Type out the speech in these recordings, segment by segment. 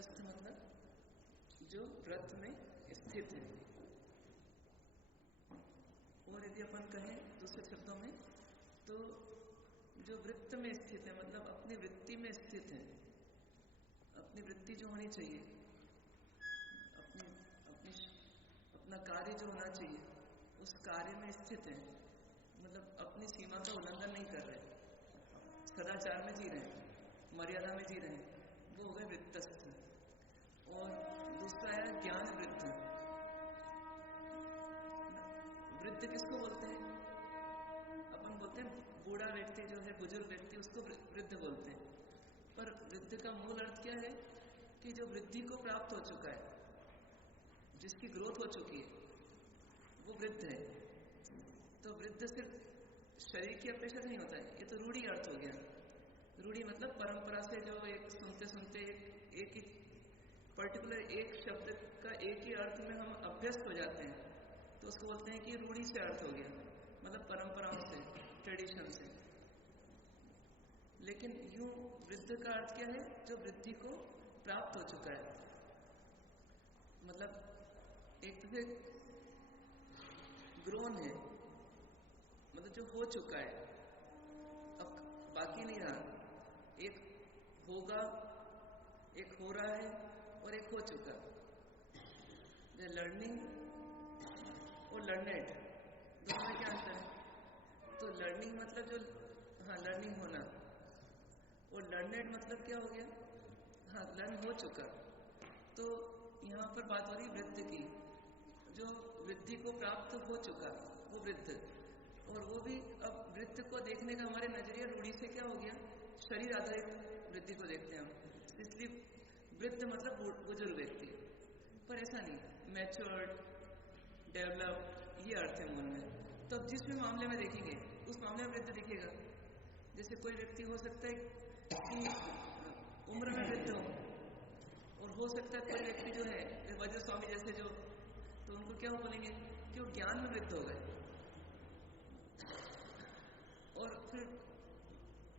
वृत्तस्थ मतलब जो व्रत में स्थित है। और यदि अपन कहें दूसरे शब्दों में तो जो वृत्त में स्थित है मतलब अपनी वृत्ति में स्थित है, अपनी वृत्ति जो होनी चाहिए, अपना कार्य जो होना चाहिए उस कार्य में स्थित है, मतलब अपनी सीमा का उल्लंघन नहीं कर रहे, सदाचार में जी रहे हैं, मर्यादा में जी रहे हैं, वो हो गए वृत्तस्थ। और दूसरा है ज्ञान वृत्त। वृद्ध किसको बोलते हैं? अपन बोलते हैं बूढ़ा व्यक्ति जो है, बुजुर्ग व्यक्ति, उसको वृद्ध बोलते हैं। पर वृद्ध का मूल अर्थ क्या है कि जो वृद्धि को प्राप्त हो चुका है, जिसकी ग्रोथ हो चुकी है, वो वृद्ध है। तो वृद्ध सिर्फ शरीर की अपेक्षा नहीं होता है, ये तो रूढ़ी अर्थ हो गया। रूढ़ी मतलब परंपरा से जो एक सुनते सुनते एक ही पर्टिकुलर एक शब्द का एक ही अर्थ में हम अभ्यस्त हो जाते हैं, तो उसको बोलते हैं कि रूढ़ी से अर्थ हो गया, मतलब परंपराओं से, ट्रेडिशन से। लेकिन यूं वृद्ध का अर्थ क्या है? जो वृद्धि को प्राप्त हो चुका है, मतलब एक से ग्रोन है, मतलब जो हो चुका है, अब बाकी नहीं रहा। एक होगा, एक हो रहा है और एक हो चुका। लर्निंग और लर्नेड दोनों में क्या अंतर है? तो लर्निंग मतलब जो, हाँ, लर्निंग होना, और लर्नेड मतलब क्या हो गया? हाँ, लर्न हो चुका। तो यहाँ पर बात हो रही वृद्ध की, जो वृद्धि को प्राप्त हो चुका, वो वृद्ध। और वो भी अब वृद्ध को देखने का हमारे नजरिया रूढ़ी से क्या हो गया? शरीर आधारित वृद्धि को देखते हैं हम, इसलिए वृद्ध मतलब बुजुर्ग व्यक्ति। पर ऐसा नहीं, मैच्योर्ड, डेवलप, ये अर्थ है मूल में। तो अब जिस भी मामले में देखेंगे उस मामले में वृद्ध दिखेगा। जैसे कोई व्यक्ति हो सकता है कि उम्र में वृद्ध हो, और हो सकता है कोई व्यक्ति जो है वज्र स्वामी जैसे जो, तो उनको क्या बोलेंगे कि वो ज्ञान में वृद्ध हो गए। और फिर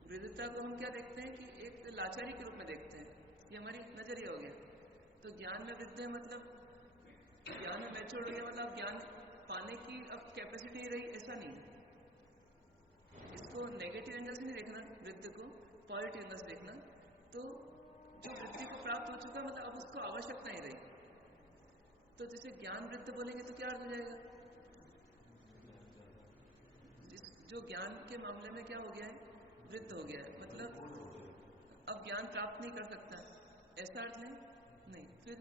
वृद्धता को हम क्या देखते हैं कि एक लाचारी के रूप में देखते हैं, ये हमारी नजरिया हो गया। तो ज्ञान में वृद्ध है मतलब ज्ञान में मैच्योर्ड हो गया, मतलब ज्ञान पाने की अब कैपेसिटी नहीं रही, ऐसा नहीं। इसको नेगेटिव एंगल से नहीं देखना, वृद्ध को पॉजिटिव एंगल से देखना। तो जो वृद्धि को प्राप्त हो चुका मतलब अब उसको आवश्यकता नहीं रही। तो जैसे ज्ञान वृद्ध बोलेंगे तो क्या अर्थ हो जाएगा? जो ज्ञान के मामले में क्या हो गया है? वृद्ध हो गया है, मतलब अब ज्ञान प्राप्त नहीं कर सकता, ऐसा अर्थ नहीं। फिर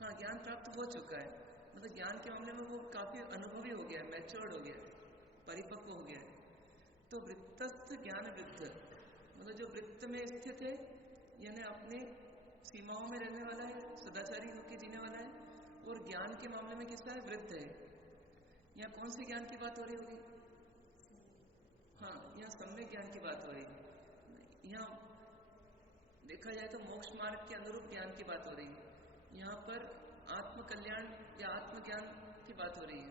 हाँ, ज्ञान प्राप्त हो चुका है, मतलब ज्ञान के मामले में वो काफी अनुभवी हो गया है, मैच्योर्ड हो गया है, परिपक्व हो गया है। तो वृत्तस्थ ज्ञान वृद्ध मतलब जो वृत्त में स्थित है, यानी अपने सीमाओं में रहने वाला है, सदाचारी होकर जीने वाला है, और ज्ञान के मामले में किसका है? वृद्ध है। यहाँ कौन सी ज्ञान की बात हो रही होगी? हाँ, यहाँ सम्यक ज्ञान की बात हो रही है। यहाँ देखा जाए तो मोक्ष मार्ग के अनुरूप ज्ञान की बात हो रही है। यहाँ पर आत्म कल्याण या आत्मज्ञान की बात हो रही है,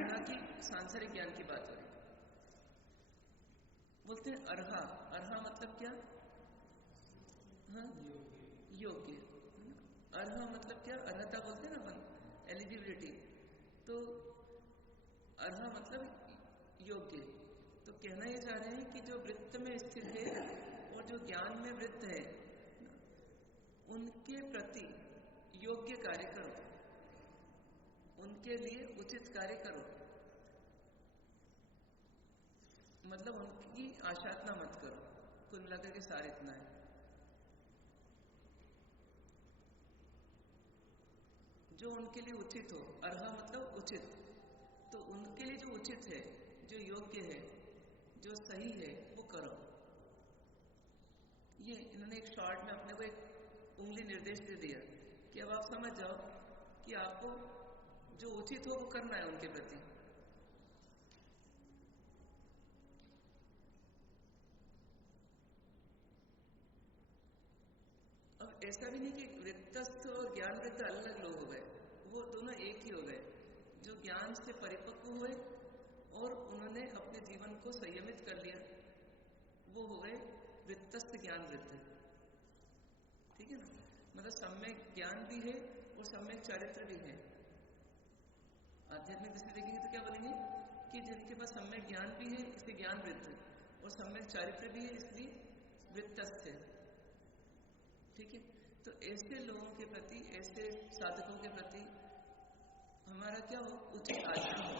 ना कि सांसारिक ज्ञान की बात हो रही है। बोलते हैं अर्हा। अर्हा मतलब क्या? हाँ, योग्य। अर्हा मतलब क्या? अर्हता बोलते हैं ना अपन, एलिजिबिलिटी। तो अर्हा मतलब योग्य। तो कहना ये चाह रहे हैं कि जो वृत्त में स्थित है और जो ज्ञान में वृत्त है, उनके प्रति योग्य कार्य करो, उनके लिए उचित कार्य करो, मतलब उनकी आशातना मत करो। कुल मिलाकर के सार इतना है। जो उनके लिए उचित हो, अर्हा मतलब उचित, तो उनके लिए जो उचित है, जो योग्य है, जो सही है, वो करो। ये इन्होंने एक शॉर्ट में अपने को एक उंगली निर्देश दे दिया कि अब आप समझ जाओ कि आपको जो उचित हो वो करना है उनके प्रति। अब ऐसा भी नहीं कि वृत्तस्थ और ज्ञान वृत्त अलग अलग लोग हो गए, वो दोनों एक ही हो गए। जो ज्ञान से परिपक्व हुए और उन्होंने अपने जीवन को संयमित कर लिया, वो हो गए वृत्तस्थ ज्ञान वृत्त। मतलब सम्यक ज्ञान भी है और सम्यक चारित्र भी है। आध्यात्मिक दृष्टि देखेंगे तो क्या बोलेंगे कि जिनके पास सम्यक ज्ञान भी है इसलिए ज्ञान वृत्त, और सम्यक चारित्र भी है इसलिए वृत्तस्य। ठीक है, तो ऐसे लोगों के प्रति, ऐसे साधकों के प्रति हमारा क्या हो, उचित आचरण हो।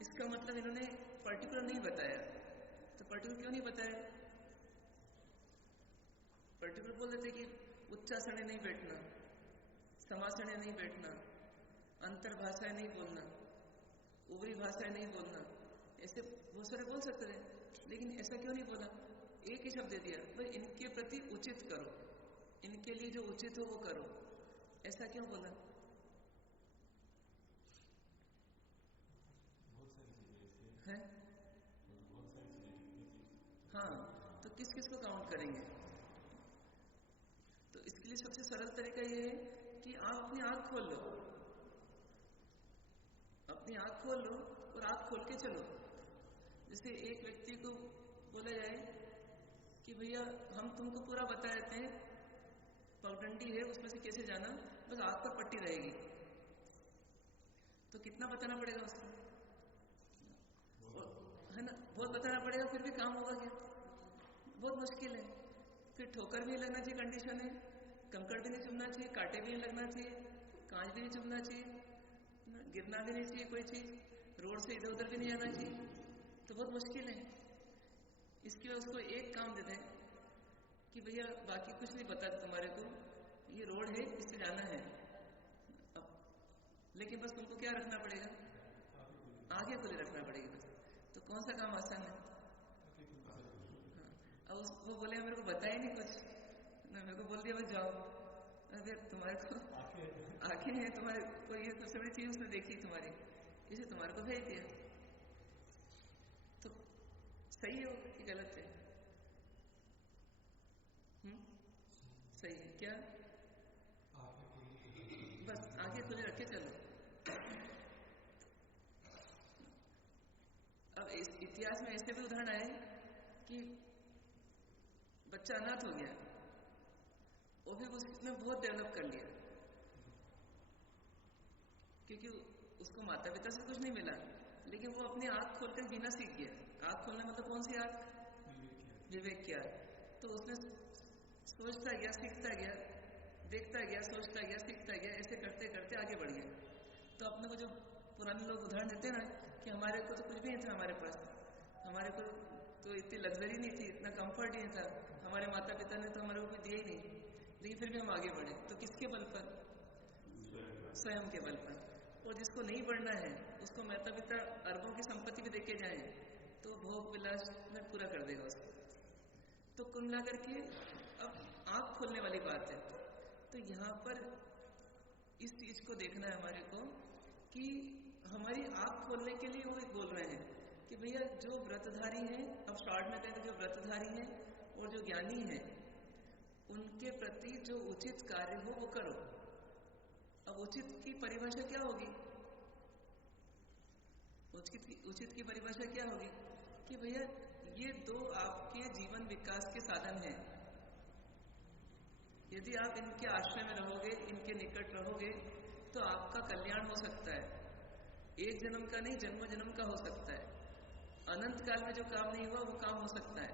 इसका मतलब इन्होंने पर्टिकुलर नहीं बताया, तो पर्टिकुलर क्यों नहीं बताया? पर्टिकुलर बोल देते कि उच्चासने नहीं बैठना, समासने नहीं बैठना, अंतर भाषाएं नहीं बोलना, ऊपरी भाषाएं नहीं बोलना, ऐसे बहुत सारे बोल सकते थे, लेकिन ऐसा क्यों नहीं बोला? एक ही शब्द दे दिया, भाई इनके प्रति उचित करो, इनके लिए जो उचित हो वो करो। ऐसा क्यों बोला? है? हाँ, तो किस किस को काउंट करेंगे? तो इसके लिए सबसे सरल तरीका ये है कि आप अपनी आंख खोल लो, अपनी आंख खोल लो और आंख खोल के चलो। जैसे एक व्यक्ति को बोला जाए कि भैया हम तुमको पूरा बता देते हैं, पगडंडी है उसमें से कैसे जाना, बस आंख पर पट्टी रहेगी, तो कितना बताना पड़ेगा उसको? है ना, बहुत बताना पड़ेगा, फिर भी काम होगा क्या? बहुत मुश्किल है। फिर ठोकर भी लगना चाहिए, कंडीशन है, कंकड़ भी नहीं चुभना चाहिए, कांटे भी नहीं लगना चाहिए, कांच भी नहीं चुभना चाहिए, गिरना भी नहीं चाहिए कोई चीज, रोड से इधर उधर भी नहीं आना चाहिए, तो बहुत मुश्किल है। इसके लिए उसको एक काम दे दें कि भैया बाकी कुछ नहीं पता तुम्हारे को, ये रोड है इससे जाना है, अब लेकिन बस तुमको क्या रखना पड़ेगा? आगे खुले रखना पड़ेगी बस। तो कौन सा काम आसान है? अब वो बोले मेरे को बताया नहीं कुछ ना, मेरे को बोल दिया बस जाओ। अरे तुम्हारे को आंखें हैं, तुम्हारे को ये सबसे बड़ी चीज उसने देखी तुम्हारी, इसे तुम्हारे को भेज दिया, तो सही हो कि गलत है? सही है क्या? बस आगे खुले रख के चलो। अब इस इतिहास में ऐसे भी उदाहरण आए कि बच्चा अनाथ हो गया और फिर उसने बहुत डेवलप कर लिया, क्योंकि उसको माता पिता से कुछ नहीं मिला, लेकिन वो अपनी आंख खोलकर जीना सीख गया। आंख खोलना मतलब कौन सी आंख? विवेक की आंख। तो उसने सोचता गया, सीखता गया, देखता गया, सोचता गया, सीखता गया, ऐसे करते करते आगे बढ़ गया। तो अपने को जो पुराने लोग उदाहरण देते ना कि हमारे को तो कुछ भी नहीं था, हमारे पास हमारे को तो इतनी लग्जरी नहीं थी, इतना कंफर्ट नहीं था, हमारे माता पिता ने तो हमारे को कुछ दिया ही नहीं, लेकिन फिर भी हम आगे बढ़े। तो किसके बल पर? स्वयं के बल पर। और जिसको नहीं बढ़ना है उसको माता पिता अरबों की संपत्ति भी देके जाए तो भोग विलास में पूरा कर देगा उसको। तो कुल मिलाकर के अब आंख खोलने वाली बात है। तो यहाँ पर इस चीज को देखना है हमारे को कि हमारी आंख खोलने के लिए वो बोल रहे हैं कि भैया जो व्रतधारी हैं, अब शॉर्ट में कहें तो जो व्रतधारी हैं और जो ज्ञानी हैं, उनके प्रति जो उचित कार्य हो वो करो। अब उचित की परिभाषा क्या होगी? उचित की परिभाषा क्या होगी कि भैया ये दो आपके जीवन विकास के साधन हैं। यदि आप इनके आश्रय में रहोगे, इनके निकट रहोगे, तो आपका कल्याण हो सकता है। एक जन्म का नहीं, जन्म जन्म का हो सकता है। अनंत काल में जो काम नहीं हुआ वो काम हो सकता है।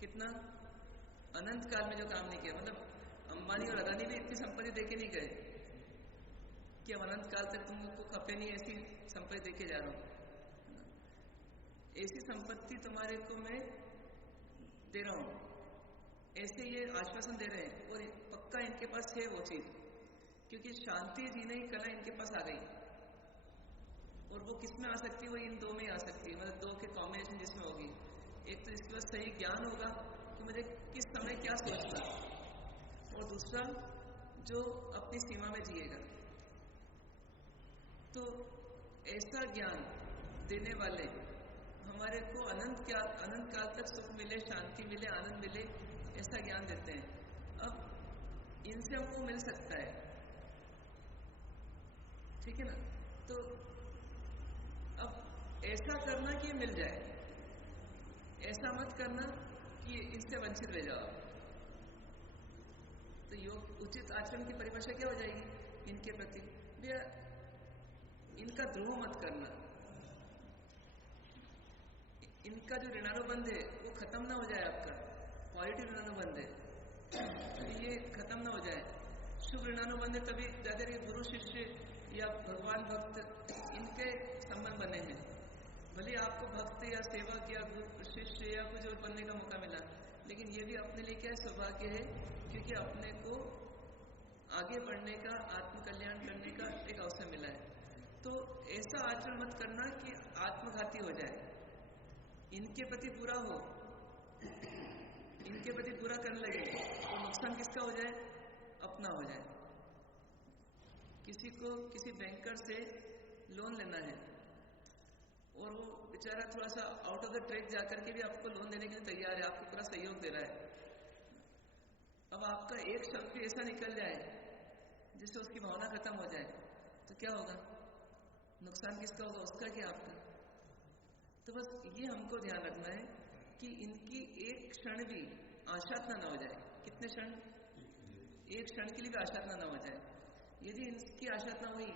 कितना? अनंत काल में जो काम नहीं किया, मतलब अंबानी और अदानी भी इतनी संपत्ति देके नहीं गए कि अब अनंत काल तक तुमको खपे नहीं, ऐसी संपत्ति देके जा रहा हूं। ऐसी संपत्ति तुम्हारे को मैं दे रहा हूं, ऐसे ये आश्वासन दे रहे हैं, और पक्का इनके पास है वो चीज, क्योंकि शांति जीने की कला इनके पास आ गई। और वो किस में आ सकती है? वो इन दो में आ सकती है, मतलब दो के कॉम्बिनेशन जिसमें होगी। एक तो इसके पास सही ज्ञान होगा कि मुझे किस समय क्या सोचना, और दूसरा जो अपनी सीमा में जिएगा। तो ऐसा ज्ञान देने वाले हमारे को अनंत काल तक सुख मिले, शांति मिले, आनंद मिले, ऐसा ज्ञान देते हैं। अब इनसे हमको मिल सकता है, ठीक है ना? तो अब ऐसा करना कि मिल जाए, ऐसा मत करना कि इससे वंचित रह जाओ। तो योग उचित आचरण की परिभाषा क्या हो जाएगी इनके प्रति? भैया इनका द्रोह मत करना, इनका जो ऋणानुबंध है वो खत्म ना हो जाए, आपका पॉजिटिव ऋणानुबंध है तो ये खत्म ना हो जाए। शुभ ऋणानुबंध है तभी ज्यादा गुरु शिष्य या भगवान भक्त इनके संबंध बने हैं। भले आपको भक्त या सेवक या शिष्य या कुछ और बनने का मौका मिला, लेकिन ये भी अपने लिए क्या सौभाग्य है, क्योंकि अपने को आगे बढ़ने का, आत्मकल्याण करने का एक अवसर मिला है। तो ऐसा आचरण मत करना कि आत्मघाती हो जाए, इनके प्रति बुरा हो, इनके प्रति बुरा करने लगे तो नुकसान किसका हो जाए? अपना हो जाए। किसी को किसी बैंकर से लोन लेना है और वो बेचारा थोड़ा सा आउट ऑफ द ट्रैक जाकर के भी आपको लोन देने के लिए तैयार है, आपको पूरा सहयोग दे रहा है। अब आपका एक शब्द भी ऐसा निकल जाए जिससे उसकी भावना खत्म हो जाए तो क्या होगा? नुकसान किसका होगा? उसका कि आपका? तो बस ये हमको ध्यान रखना है कि इनकी एक क्षण भी आशातना ना हो जाए। कितने क्षण? एक क्षण के लिए भी आशातना ना हो जाए। यदि इनकी आशातना हुई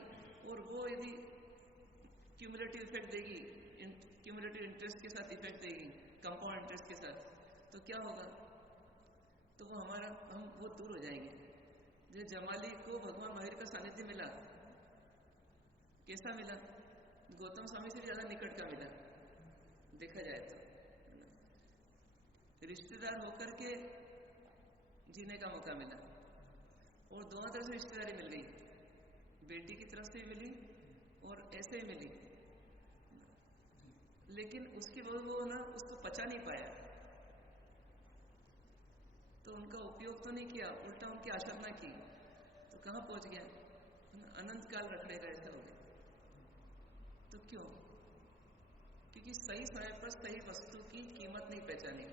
और वो यदि क्यूमुलेटिव इफेक्ट देगी, क्यूमुलेटिव इंटरेस्ट के साथ इफेक्ट देगी, कंपाउंड इंटरेस्ट के साथ, तो क्या होगा? तो वो हम वो दूर हो जाएंगे। जैसे जमाली को भगवान महावीर का सानिध्य मिला, कैसा मिला? गौतम स्वामी से ज्यादा निकट का मिला देखा जाए तो। रिश्तेदार होकर के जीने का मौका मिला और दोनों तरफ से रिश्तेदारी मिल गई, बेटी की तरफ से मिली और ऐसे ही मिली, लेकिन उसके बाद वो ना उसको पचा नहीं पाया, तो उनका उपयोग तो नहीं किया, उल्टा उनकी आशातना की, तो कहाँ पहुंच गया? अनंत काल रखने का ऐसा हो गया। तो क्यों? क्योंकि सही समय पर सही वस्तु की कीमत नहीं पहचानी।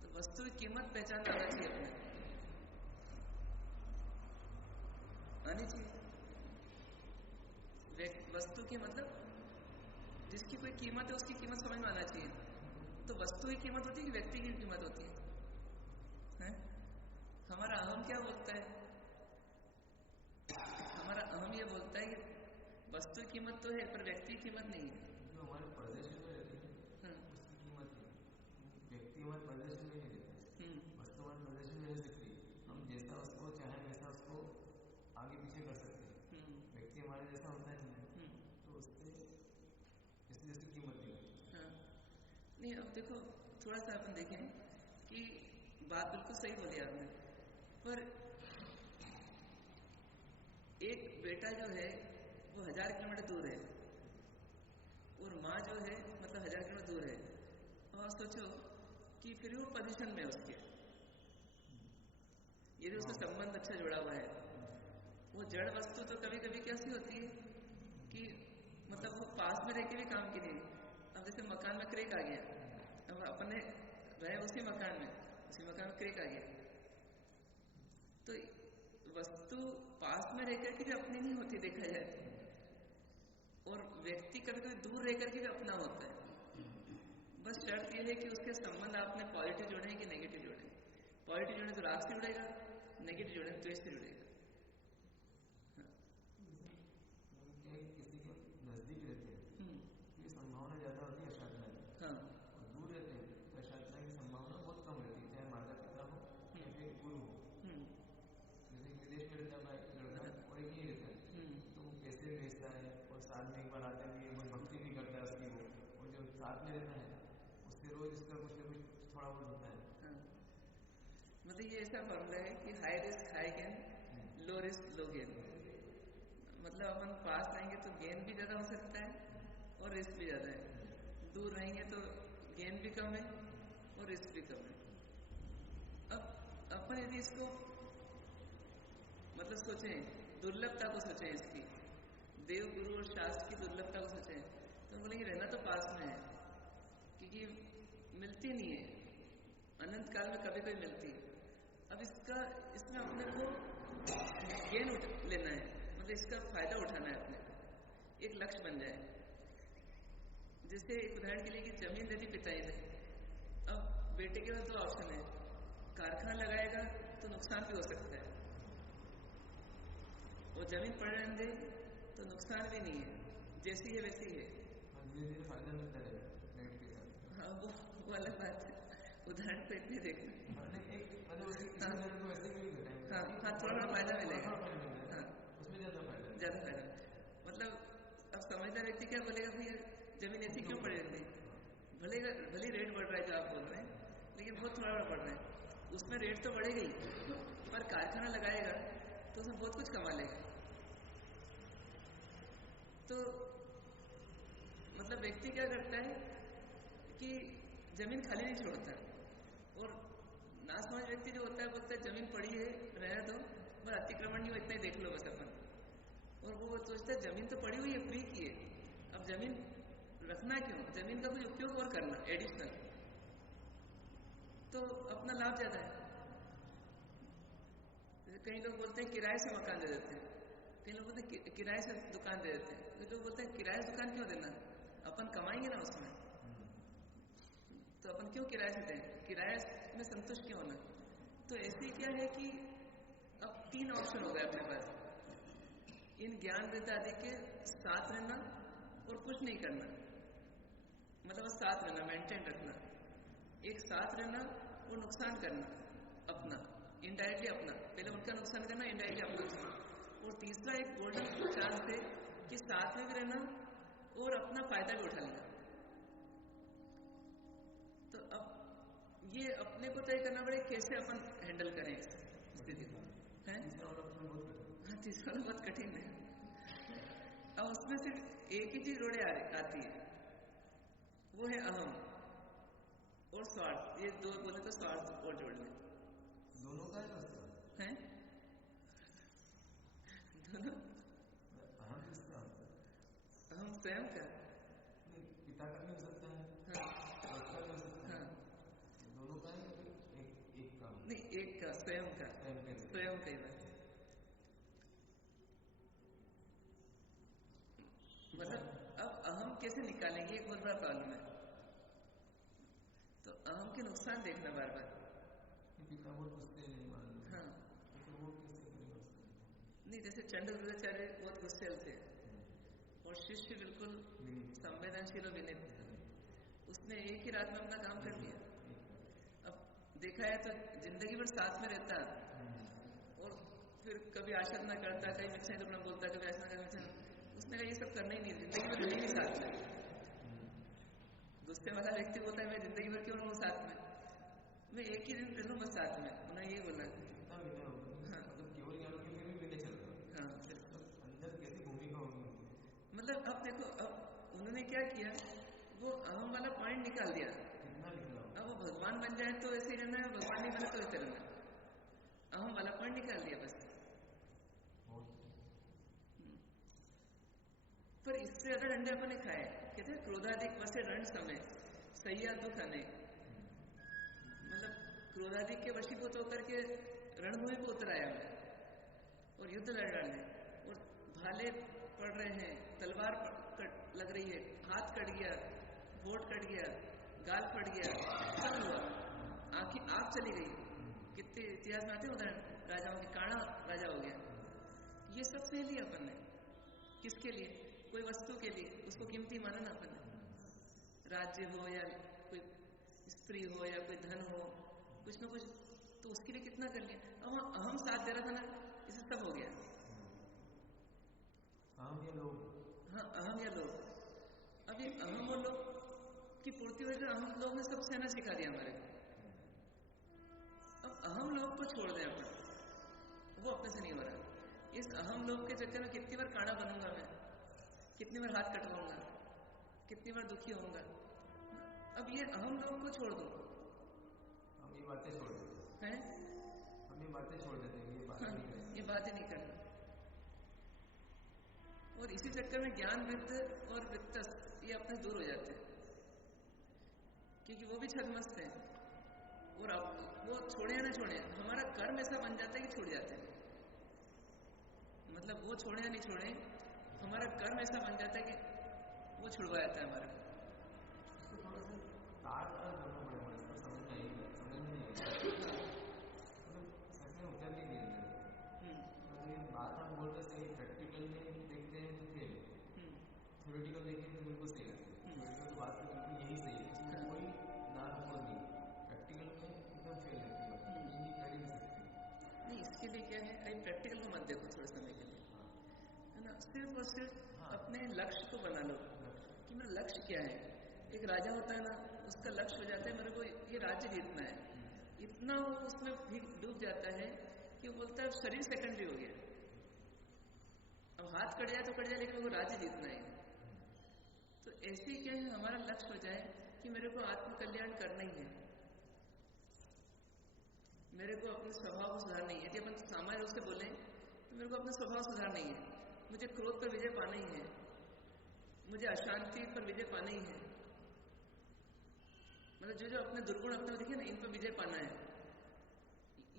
तो वस्तु की कीमत पहचान आना चाहिए, अपने आनी चाहिए। वस्तु की मतलब जिसकी कोई कीमत है उसकी कीमत समझ में आना चाहिए। तो वस्तु की कीमत होती है कि व्यक्ति की कीमत होती है? हमारा अहम क्या बोलता है? हमारा अहम ये बोलता है कि वस्तु की कीमत तो है पर व्यक्ति की कीमत नहीं है। जो हमारे प्रदेश में रहती है उसकी कीमत है, व्यक्ति हमारे प्रदेश में नहीं रहता, वस्तु हमारे प्रदेश में रह सकती है, हम जैसा उसको चाहे वैसा उसको आगे पीछे कर सकते हैं। व्यक्ति हमारे जैसा होता है नहीं, तो उससे इसकी कीमत नहीं होती। नहीं, अब देखो थोड़ा सा अपन देखें कि बात बिल्कुल सही बोली आपने, पर एक बेटा जो है वो 1000 किलोमीटर दूर है और माँ जो है मतलब 1000 किलोमीटर दूर है। अब आप सोचो कि फिर वो पोजीशन में उसके, यदि उसका संबंध अच्छा जुड़ा हुआ है, वो जड़ वस्तु तो कभी कभी कैसी होती है कि मतलब वो पास में रह के भी काम की नहीं। अब जैसे मकान में क्रेक आ गया, अब अपने रहे उसी मकान में क्रेक आ गया, तो वस्तु पास में रहकर के भी अपनी नहीं होती देखा जाए, और व्यक्ति कभी कभी दूर रहकर के भी अपना होता है। बस शर्त यह है कि उसके संबंध आपने पॉजिटिव जोड़े हैं कि नेगेटिव जोड़े। पॉजिटिव जोड़े तो राग से जुड़ेगा, नेगेटिव जोड़े तो द्वेष से जुड़ेगा। किसी के नजदीक रहते हैं ये संभावना ज्यादा होती है अशांतना की, और दूर रहते हैं तो अशांतना की संभावना बहुत कम रहती है, चाहे माता पिता हो या फिर गुरु हो। जैसे विदेश में रहता है लड़का और एक ही रहता है, तो वो पैसे भेजता है और साल में एक बार आते भी है, भक्ति भी करता है उसकी वो, और जो साथ में रहता है उससे रोज इसका कुछ न कुछ थोड़ा बहुत होता है। मतलब ये ऐसा फॉर्मूला है कि high risk high gain, low risk low gain. मतलब अपन पास रहेंगे तो गेन भी ज्यादा हो सकता है और रिस्क भी ज्यादा है, दूर रहेंगे तो गेन भी कम है और रिस्क भी कम है। अब अपन यदि इसको मतलब सोचें, दुर्लभता को सोचें, इसकी देव गुरु और शास्त्र की दुर्लभता को सोचें, तो बोलेंगे रहना तो पास में है क्योंकि मिलती नहीं है, अनंत काल में कभी कोई मिलती है। अब इसमें अपने को गेन लेना है, मतलब इसका फायदा उठाना है, अपने एक लक्ष्य बन जाए। जैसे एक उदाहरण के लिए कि जमीन दे दी पिताजी ने, अब बेटे के पास 2 ऑप्शन है, कारखाना लगाएगा तो तो नुकसान भी हो सकता है, और जमीन पड़े रहने दे तो नुकसान भी नहीं है, जैसी है वैसी है। धीरे-धीरे फायदा मिलता रहेगा नेट के साथ। हाँ, वो अलग बात है, उदाहरण पे इतने देखना। हाँ, थोड़ा फायदा मिलेगा, हाँ, उसमें ज्यादा फायदा। मतलब अब समझदार व्यक्ति क्या बोलेगा, भैया जमीन ऐसी क्यों पड़ी रहती, भले रेट बढ़ रहा है जो आप बोल रहे हैं, लेकिन बहुत थोड़ा बढ़ रहा है, उसमें रेट तो बढ़ेगा ही, पर कारखाना लगाएगा तो उसमें बहुत कुछ कमा लेगा। तो मतलब व्यक्ति क्या करता है कि जमीन खाली नहीं छोड़ता, और ना समझ व्यक्ति जो होता है बोलता है जमीन पड़ी है रहने दो, पर अतिक्रमण नहीं हो, इतना ही देख लो बस अपन। और वो सोचता है जमीन तो पड़ी हुई है, फ्री की है, अब जमीन रखना क्यों, जमीन का कुछ उपयोग और करना एडिशनल, तो अपना लाभ ज्यादा है। कई लोग बोलते हैं किराए से मकान दे देते हैं, कई लोग बोलते हैं किराए से दुकान दे देते हैं, कई लोग बोलते हैं किराए से दुकान क्यों देना, अपन कमाएंगे ना उसमें, तो अपन क्यों किराए से दें, किराए में संतुष्ट क्यों होना। तो ऐसे क्या है कि अब 3 ऑप्शन हो गए अपने पास, इन ज्ञान वृत्ति आदि के साथ रहना और कुछ नहीं करना, मतलब साथ रहना, मेंटेन रखना, एक साथ रहना और नुकसान करना अपना, इनडायरेक्टली अपना, पहले उनका नुकसान करना, इनडायरेक्टली अपना नुकसान, और तीसरा एक गोल्डन चांस है कि साथ में भी रहना और अपना फायदा भी उठा लेना। तो अब ये अपने को तय करना पड़ेगा कैसे अपन हैंडल करें इस स्थिति को, है तीसरा बहुत कठिन है। अब उसमें सिर्फ एक ही चीज जोड़े आती है, वो है अहम और स्वार्थ, ये दो बोले तो स्वार्थ और जोड़ ले, दोनों का है दोनों, अहम स्वयं का, पिता का भी हो सकता है, हाँ, बच्चा भी हो सकता है, हाँ, दोनों का है, एक का नहीं, एक का, स्वयं का, स्वयं का ही बात। मतलब अब अहम कैसे निकालेंगे, एक बहुत बड़ा प्रॉब्लम है। तो अहम के नुकसान देखना बार बार, पिता बहुत गुस्से नहीं मान, हाँ, तो वो कैसे करेगा, नहीं, जैसे चंद्रगुप्ताचार्य बहुत गुस्सेल थे और शिष्य बिल्कुल संवेदनशील और विनीत, उसने एक ही रात में अपना काम कर लिया। अब देखा है तो जिंदगी भर साथ में रहता और फिर कभी आशा न करता, कभी मिच्छा दुर्गुण बोलता, कभी आशा कर, उसने कहा ये सब करना ही नहीं, जिंदगी भर रहेंगे साथ में। गुस्से वाला व्यक्ति बोलता है मैं जिंदगी भर क्यों रहूं साथ में, मैं एक ही दिन रहूं बस साथ में, उन्होंने ये बोला। मतलब अब देखो, अब उन्होंने क्या किया, वो अहम वाला पॉइंट निकाल दिया, अब वो भगवान बन जाए तो ऐसे ही रहना है, भगवान नहीं बने तो ऐसे रहना, अहम वाला पॉइंट निकाल दिया बस। पर इससे ज्यादा डंडे अपने खाए, कहते हैं क्रोधाधिक वसे रण समय सैया दुख अनेक, मतलब क्रोधाधिक के वशीभूत होकर के रणभूमि को उतर आया मैं और युद्ध लड़ डाले, और भाले पड़ रहे हैं, तलवार लग रही है, हाथ कट गया, होठ कट गया, गाल फट गया, सब हुआ, आंख चली गई, कितने इतिहास में आते उदाहरण, राजाओं के काना राजा हो गया। ये सब सह लिया अपन ने, किसके लिए, कोई वस्तु के लिए, उसको कीमती माना ना अपन ने, राज्य हो या कोई स्त्री हो या कोई धन हो, कुछ ना कुछ तो उसके लिए कितना कर लिया। अब अहम साथ दे रहा था ना, इसे सब हो गया। अहम या लोग, हाँ, अहम या लोग, अब ये अहम और लोग की पूर्ति हो गई, अहम लोग ने सब सहना सिखा दिया हमारे को। अब अहम लोग को छोड़ दें अपन, वो अपने से नहीं हो रहा। इस अहम लोग के चक्कर में कितनी बार काड़ा बनूंगा मैं, कितनी बार हाथ कटवाऊंगा, कितनी बार दुखी होऊंगा। अब ये अहम लोगों को छोड़ दो, हम ये बातें छोड़ देते हैं, हम ये बातें छोड़ देते हैं, ये बातें नहीं करना। और इसी चक्कर में ज्ञान वित्त और वित्त ये अपने दूर हो जाते हैं, क्योंकि वो भी छद्मस्त हैं, और अब वो छोड़े या ना छोड़े, हमारा कर्म ऐसा बन जाता है कि छूट जाते हैं। मतलब वो छोड़े या नहीं छोड़े, हमारा कर्म ऐसा बन जाता है कि वो छुड़वा जाता है हमारे को। थोड़ा सा तार समझ में नहीं आता, मतलब सच में देखो थोड़े समय के लिए, है ना। सिर्फ और सिर्फ अपने लक्ष्य को बना लो कि मेरा लक्ष्य क्या है। एक राजा होता है ना, उसका लक्ष्य हो जाता है मेरे को ये राज्य जीतना है, इतना वो उसमें भी डूब जाता है कि वो बोलता है शरीर सेकेंडरी हो गया, अब हाथ कट जाए तो कट जाए, लेकिन वो राज्य जीतना है। तो ऐसे ही क्या है, हमारा लक्ष्य हो जाए कि मेरे को आत्म कल्याण करना ही है, मेरे को अपने स्वभाव को सुधारना ही है। यदि अपन सामान्य रूप से बोले तो मेरे को अपना स्वभाव सुधारना ही है, मुझे क्रोध पर विजय पाना ही है, मुझे अशांति पर विजय पाना ही है, मतलब जो जो अपने दुर्गुण अपने दिखे ना, इन पर विजय पाना है।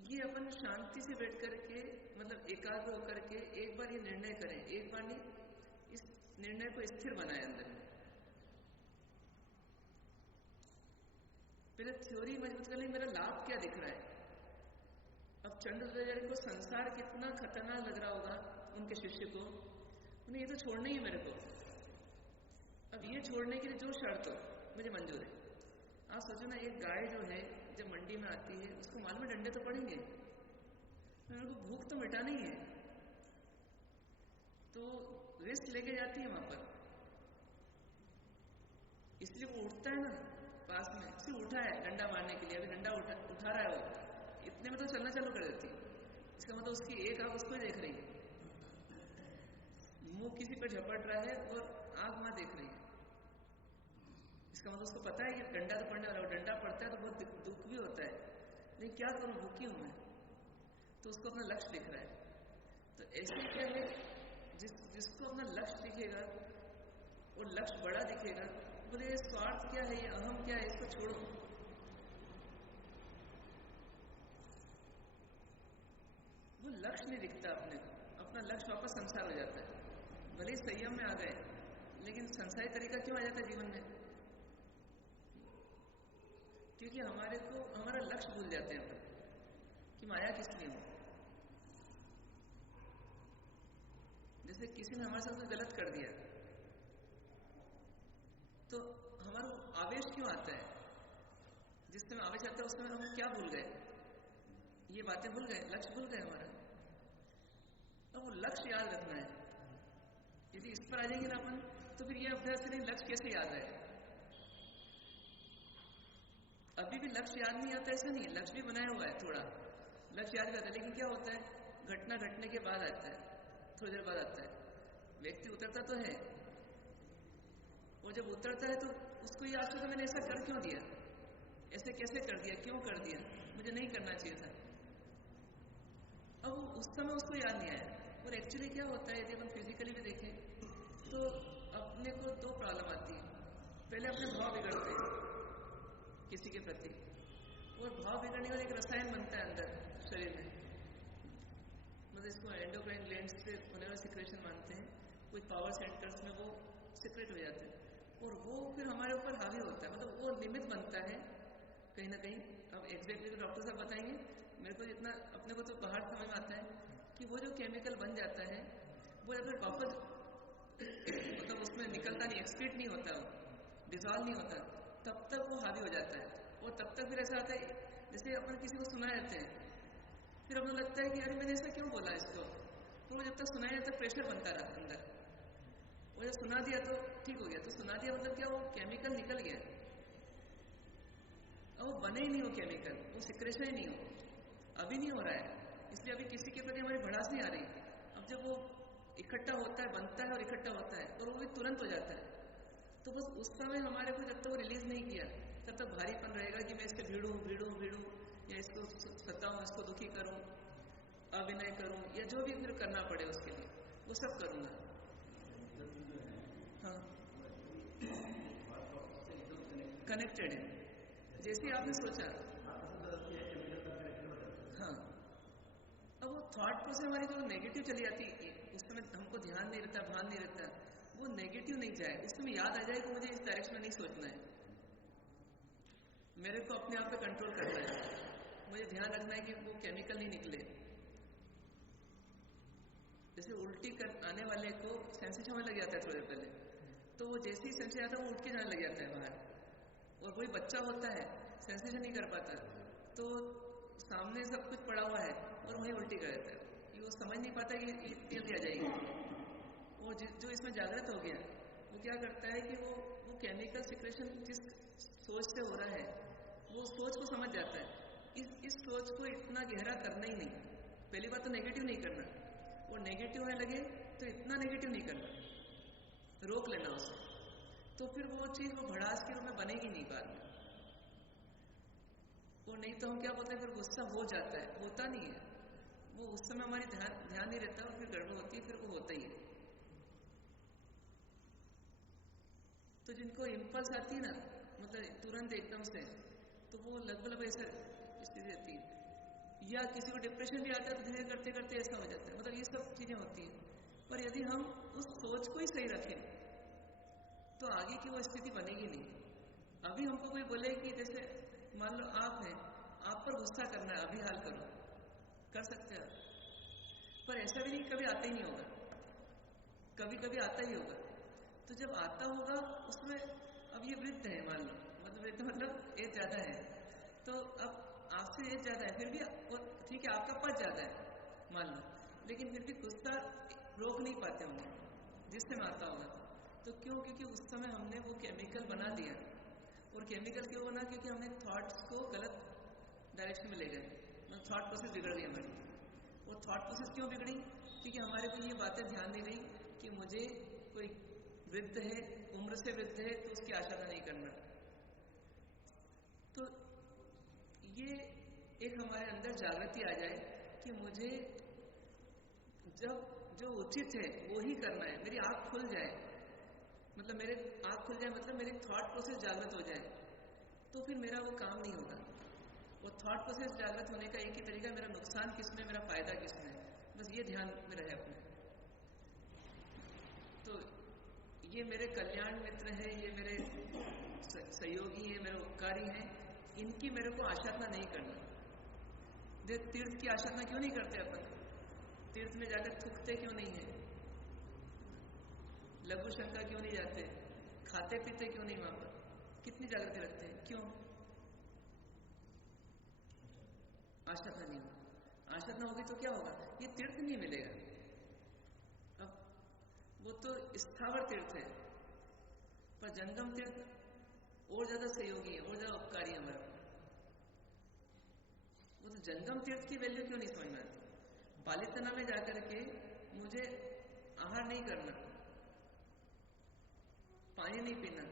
ये अपन शांति से बैठ करके, मतलब एकाग्र होकर के एक बार ये निर्णय करें, एक बार नहीं, इस निर्णय को स्थिर बनाए अंदर में। पहले थ्योरी मजबूत करने मेरा लाभ क्या दिख रहा है। अब चंद्राचार्य को संसार कितना खतरनाक लग रहा होगा, उनके शिष्य को, उन्हें ये तो छोड़ना ही है मेरे को। अब ये छोड़ने के लिए जो शर्त हो मुझे मंजूर है। आप सोचो ना, एक गाय जो है जब मंडी में आती है, उसको मालूम है डंडे तो पड़ेंगे, मेरे को भूख तो मिटानी है, तो रिस्क लेके जाती है वहां पर। इसलिए वो उठता है ना पास में, सिर्फ उठा है डंडा मारने के लिए, अभी डंडा उठा रहा है वो, इतने में तो चलना चालू कर देती है। इसका मतलब उसकी एक आंख उसको देख रही है, मुंह किसी पर झपट रहा है और आंख वहां देख रही है। इसका मतलब उसको पता है कि डंडा तो पड़ने वाला है, डंडा पड़ता है तो बहुत दुख भी होता है, लेकिन क्या करूं, भूखी हूं मैं, तो उसको अपना लक्ष्य दिख रहा है। तो ऐसे क्या है, जिसको अपना लक्ष्य दिखेगा और लक्ष्य बड़ा दिखेगा, बोले ये स्वार्थ क्या है, ये अहम क्या है, इसको छोड़ो। वो लक्ष्य नहीं दिखता अपने को, अपना लक्ष्य वापस संसार हो जाता है। भले ही संयम में आ गए, लेकिन संसारी तरीका क्यों आ जाता है जीवन में, क्योंकि हमारे को हमारा लक्ष्य भूल जाते हैं अपन कि माया किस लिए हो। जैसे किसी ने हमारे साथ गलत कर दिया तो हमारा आवेश क्यों आता है, जिस समय आवेश आता है उस समय हम क्या भूल गए, ये बातें भूल गए, लक्ष्य भूल गए हमारा। अब वो लक्ष्य याद रखना है। यदि इस पर आ जाएंगे ना अपन, तो फिर ये अभ्यास करें लक्ष्य कैसे याद है। अभी भी लक्ष्य याद नहीं आता ऐसा नहीं, लक्ष्य भी बनाया हुआ है, थोड़ा लक्ष्य याद करता है, लेकिन क्या होता है, घटना घटने के बाद आता है, थोड़ी देर बाद आता है। व्यक्ति उतरता तो है, वो जब उतरता है तो उसको ये आशा था मैंने ऐसा कर क्यों दिया, ऐसे कैसे कर दिया, क्यों कर दिया, मुझे नहीं करना चाहिए था। अब उस समय उसको याद नहीं आया। और एक्चुअली क्या होता है, यदि हम फिजिकली भी देखें तो अपने को दो प्रॉब्लम आती है। पहले अपने भाव बिगड़ते हैं किसी के प्रति, और भाव बिगड़ने वाला एक रसायन बनता है अंदर शरीर में, मतलब इसको एंडोक्राइन ग्लैंड्स से होने वाला सिक्रेशन मानते हैं, कुछ पावर सेंटर्स में वो सिक्रेट हो जाते हैं, और वो फिर हमारे ऊपर हावी होता है, मतलब वो निमित्त बनता है कहीं ना कहीं। अब एग्जैक्टली तो डॉक्टर साहब बताएंगे, मेरे को जितना अपने को तो बाहर समझ में आता है कि वो जो केमिकल बन जाता है वो अगर वापस मतलब उसमें निकलता नहीं, एक्सक्रीट नहीं होता, डिजॉल्व नहीं होता, तब तक वो हावी हो जाता है। और तब तक फिर ऐसा आता है जैसे अपन किसी को सुना जाते हैं, फिर अपने लगता है कि अरे मैंने ऐसा क्यों बोला इसको, तो वो जब तक सुनाया जाता है प्रेशर बनता रहा अंदर, वो जब सुना दिया तो ठीक हो गया। तो सुना दिया मतलब क्या, वो केमिकल निकल गया, अब वो बने ही नहीं हो केमिकल, वो सिक्रेशन ही नहीं हो, अभी नहीं हो रहा है, इसलिए अभी किसी के प्रति हमारी भड़ास नहीं आ रही। अब जब वो इकट्ठा होता है, बनता है और इकट्ठा होता है, और वो भी तुरंत हो जाता है, तो बस उस समय हमारे को जब तक वो रिलीज नहीं किया तब तक भारीपन रहेगा कि मैं इसके भिड़ूं भिड़ूं भिड़ूं, या इसको सताऊं, इसको दुखी करूं, अभिनय करूं, या जो भी फिर करना पड़े उसके लिए वो सब करूंगा। हाँ, कनेक्टेड है, जैसे आपने सोचा। हाँ, अब वो थॉट प्रोसेस हमारी जो नेगेटिव चली जाती है, उस समय हमको ध्यान नहीं रहता, भान नहीं रहता, वो नेगेटिव नहीं जाए, उस समय याद आ जाए कि मुझे इस डायरेक्शन में नहीं सोचना है, मेरे को अपने आप पे कंट्रोल करना है, मुझे ध्यान रखना है कि वो केमिकल नहीं निकले। जैसे उल्टी कर आने वाले को सेंसेशन होने लग जाता है थोड़ी देर पहले, तो वो जैसे ही सेंसेशन आता है वो उठ के जाने लग जाता है बाहर, और कोई बच्चा होता है सेंसेशन नहीं कर पाता, तो सामने सब कुछ पड़ा हुआ है और वहीं उल्टी कर देता है, कि वो समझ नहीं पाता कि तेल दिया जाएगी। वो जो इसमें जागृत हो गया वो क्या करता है कि वो केमिकल सिक्रेशन जिस सोच से हो रहा है वो सोच को समझ जाता है। इस सोच को इतना गहरा करना ही नहीं। पहली बात तो नेगेटिव नहीं करना, वो नेगेटिव है लगे तो इतना नेगेटिव नहीं करना, रोक लेना उसे, तो फिर वो चीज वो भड़ास के रूप में बनेगी नहीं बाद में। वो नहीं तो हम क्या बोलते हैं, फिर गुस्सा हो जाता है, होता नहीं है वो, उस समय हमारी ध्यान नहीं रहता और फिर गड़बड़ होती है, फिर वो होता ही है। तो जिनको इम्पल्स आती है ना, मतलब तुरंत एकदम से, तो वो लगभग ऐसा स्थिति रहती है। या किसी को डिप्रेशन भी आता है तो धीरे करते करते ऐसा हो जाता है, मतलब ये सब चीजें होती हैं। पर यदि हम उस सोच को ही सही रखें तो आगे की वो स्थिति बनेगी नहीं। अभी हमको कोई बोले कि जैसे मान लो आप हैं, आप पर गुस्सा करना है, अभी हाल करो, कर सकते हैं, पर ऐसा भी नहीं कभी आता ही नहीं होगा, कभी कभी आता ही होगा। तो जब आता होगा उसमें, अब ये वृद्ध है मान लो, मतलब एज ज्यादा है, तो अब आपसे एज ज्यादा है, फिर भी ठीक है आपका पद ज्यादा है मान लो, लेकिन फिर भी गुस्सा रोक नहीं पाते होंगे जिससे में आता होगा। तो क्यों? क्योंकि उस समय हमने वो केमिकल बना दिया। और केमिकल क्यों बना? क्योंकि हमने थॉट्स को गलत डायरेक्शन में ले गए, मतलब थॉट प्रोसेस बिगड़ गई हमारी। वो थॉट प्रोसेस क्यों बिगड़ी? क्योंकि हमारे को ये बातें ध्यान नहीं रही कि मुझे कोई वृद्ध है, उम्र से वृद्ध है, तो उसकी आशा नहीं करना। तो ये एक हमारे अंदर जागृति आ जाए कि मुझे जब जो उचित है वो ही करना है। मेरी आँख खुल जाए, मतलब मेरे आँख खुल जाए, मतलब मेरी थॉट प्रोसेस जागृत हो जाए, तो फिर मेरा वो काम नहीं होगा। वो थॉट प्रोसेस जागृत होने का एक ही तरीका, मेरा नुकसान किसमें, मेरा फायदा किसमें, बस ये ध्यान में रहे अपने। तो ये मेरे कल्याण मित्र है, ये मेरे सहयोगी है, मेरे उपकारी हैं, इनकी मेरे को आशाधना नहीं करना। तीर्थ की आशाधना क्यों नहीं करते अपन? तीर्थ में जाकर थूकते क्यों नहीं है? लघु शंका क्यों नहीं जाते? खाते पीते क्यों नहीं वहां पर? कितनी जागृति रखते हैं? क्यों? आशाधना नहीं होगी। आशाधना होगी तो क्या होगा? ये तीर्थ नहीं मिलेगा। अब वो तो स्थावर तीर्थ है, पर जंगम तीर्थ और ज्यादा सहयोगी है, और ज्यादा उपकारी है हमारा। वो तो जंगम तीर्थ की वैल्यू क्यों नहीं समझ में आती? पालितना में जाकर के मुझे आहार नहीं करना, पानी नहीं पीना,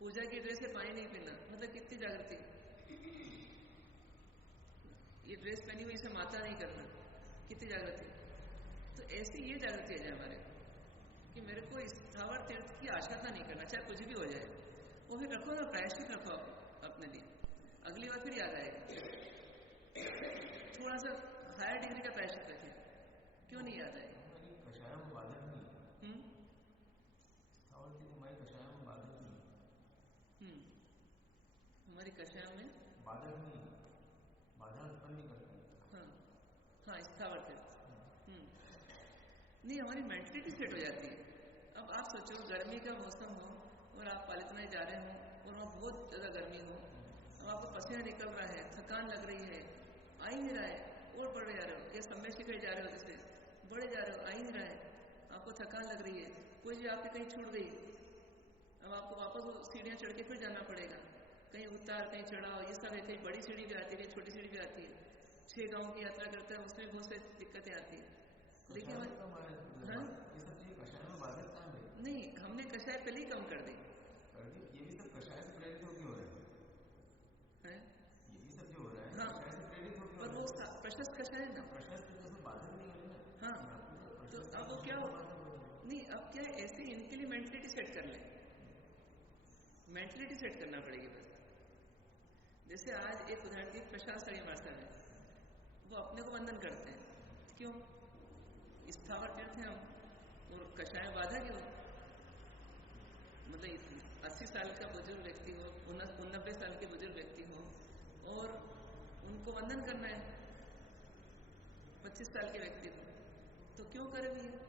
पूजा की ड्रेस से पानी नहीं पीना, मतलब कितनी जागृति। ये ड्रेस पहनी हुई इसे माता नहीं करना, कितनी जागृति। तो ऐसी ये जागृति है हमारे कि मेरे को स्थावर तीर्थ की आशाधना नहीं करना, चाहे कुछ भी हो जाए। वो फिर रखो ना, प्रायश्चित रखो अपने लिए, अगली बार फिर याद आएगा। थोड़ा सा हायर डिग्री का प्रायश्चित रखें, क्यों नहीं याद आएगा? हमारी कषायों में बाधक नहीं, बाधा उत्पन्न नहीं करती। हाँ स्थावर तीर्थ नहीं, हमारी मेंटलिटी सेट हो जाती है। अब आप सोचो, गर्मी का मौसम हो और आप पालितना जा रहे हो और वहाँ बहुत ज़्यादा गर्मी हो, अब आपको पसीना निकल रहा है, थकान लग रही है, आ ही नहीं रहा है, और बढ़े जा रहे हो, या समय से कहीं जा रहे हो, जैसे बढ़े जा रहे हो, आ ही नहीं रहा है, आपको थकान लग रही है, कोई भी आपकी कहीं छूट गई, अब आपको वापस सीढ़ियाँ चढ़ के फिर जाना पड़ेगा, कहीं उतार कहीं चढ़ाओ, ये सब है। कहीं बड़ी सीढ़ी भी आती है, कहीं छोटी सीढ़ी भी आती है। 6 गाँव की यात्रा करता है, उसमें बहुत सारी दिक्कतें आती है। लेकिन नहीं, हमने कषाय पहले ही कम कर दी। ये भी सब कषाय से प्रेरित होकर हो रहा है, ये भी सब जो हो रहा है कषाय से प्रेरित होकर, पर वो प्रशस्त कषाय है ना, प्रशस्त जैसे बाधक नहीं हो रहा। हाँ, तो अब वो क्या हो नहीं, अब क्या ऐसे इनके लिए मेंटलिटी सेट कर ले, मेंटलिटी सेट करना पड़ेगी बस। जैसे आज एक उदाहरण की प्रशांत मार्सा है, वो अपने को बंधन करते हैं, क्यों? स्थावर तीर्थ हैं हम, और कषाय बाधा क्यों? मतलब 80 साल का बुजुर्ग व्यक्ति हो, 90 साल के बुजुर्ग व्यक्ति हो, और उनको बंधन करना है 25 साल के व्यक्ति को, तो क्यों करे भैया?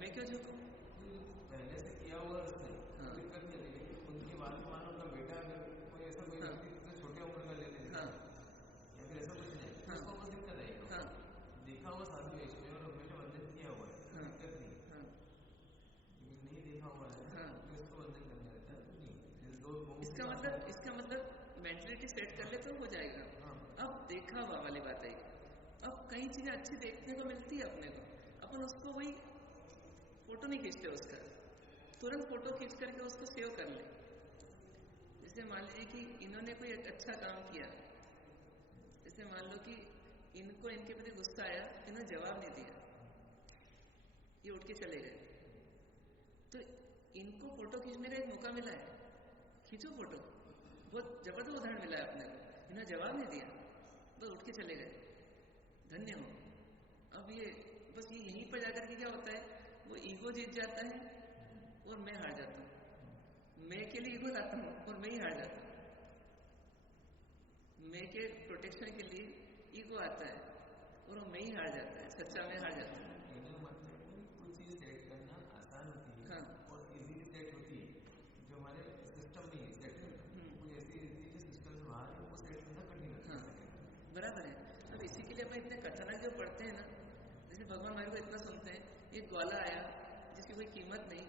मैं क्यों झुकूं? पहले से किया हुआ उसने दिक्कत नहीं है, लेकिन उनके बाद में मानो उनका बेटा अगर कोई ऐसा कोई व्यक्ति छोटे उम्र का ले ले, या फिर ऐसा कुछ नहीं, उसको बहुत दिक्कत आएगी। मेंटेलिटी सेट कर ले तो हो जाएगा। अब देखा हुआ वाली बात है, अब कई चीजें अच्छी देखने को मिलती है अपने को, अपन उसको वही फोटो नहीं खींचते, उसका तुरंत फोटो खींच करके उसको सेव कर ले। जैसे मान लीजिए कि इन्होंने कोई एक अच्छा काम किया, जैसे मान लो कि इनको इनके प्रति गुस्सा आया, इन्होंने जवाब नहीं दिया, ये उठ के चले गए, तो इनको फोटो खींचने का एक मौका मिला है, खींचो फोटो, बहुत जबरदस्त उदाहरण मिला है अपने को। इन्होंने जवाब नहीं दिया, बस उठ के चले गए, धन्य हो। अब ये बस ये यहीं पर जाकर के क्या होता है, वो ईगो जीत जाता है और मैं हार जाता हूँ, मैं के लिए ईगो लाता हूँ और मैं ही हार जाता हूँ। मैं के प्रोटेक्शन के लिए ईगो आता है और वो मैं ही हार जाता है, सच्चा मैं हार जाता हूँ। कोई चीज सेट करना आसान होती है, हाँ, और इजीली सेट होती है, जो हमारे सिस्टम में ही सेट है, कोई ऐसी चीज जो सिस्टम से बाहर है, वो सेट करना कठिन होता है। बराबर है। अब इसी के लिए अपन इतने कथानक जो पढ़ते हैं ना, जैसे भगवान हमारे को इतना सुनते हैं, एक ग्वाला आया जिसकी कोई कीमत नहीं,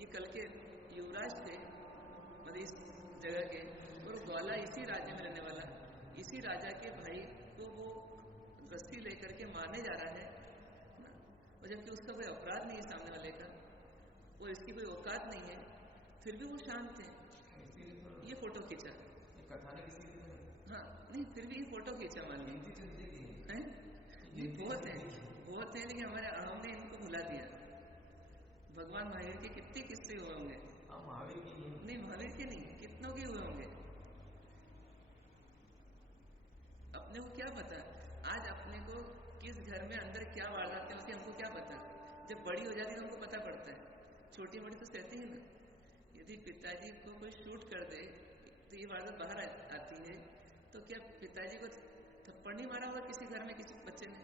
ये कल के युवराज थे मतलब इस जगह के, और ग्वाला इसी राज्य में रहने वाला, इसी राजा के भाई को वो रस्सी लेकर के मारने जा रहा है, और जबकि उसका कोई अपराध नहीं है सामने वाले का, और इसकी कोई औकात नहीं है, फिर भी वो शांत थे, ये फोटो खींचा। हाँ नहीं, फिर भी ये फोटो खींचा, मान लीजिए बहुत है, लेकिन हमारे अहम ने इनको भुला दिया। भगवान महावीर के कितने किस्से हुए होंगे, महावीर के नहीं, महावीर के नहीं, कितनों के हुए होंगे, अपने को क्या पता आज अपने को किस घर में अंदर क्या वारदात है उसकी हमको क्या पता। जब बड़ी हो जाती है तो हमको पता पड़ता है, छोटी मोटी तो सहती है ना। यदि पिताजी को कोई शूट कर दे तो ये वारदात बाहर आती है, तो क्या पिताजी को थप्पड़ नहीं मारा होगा, किसी घर में किसी बच्चे ने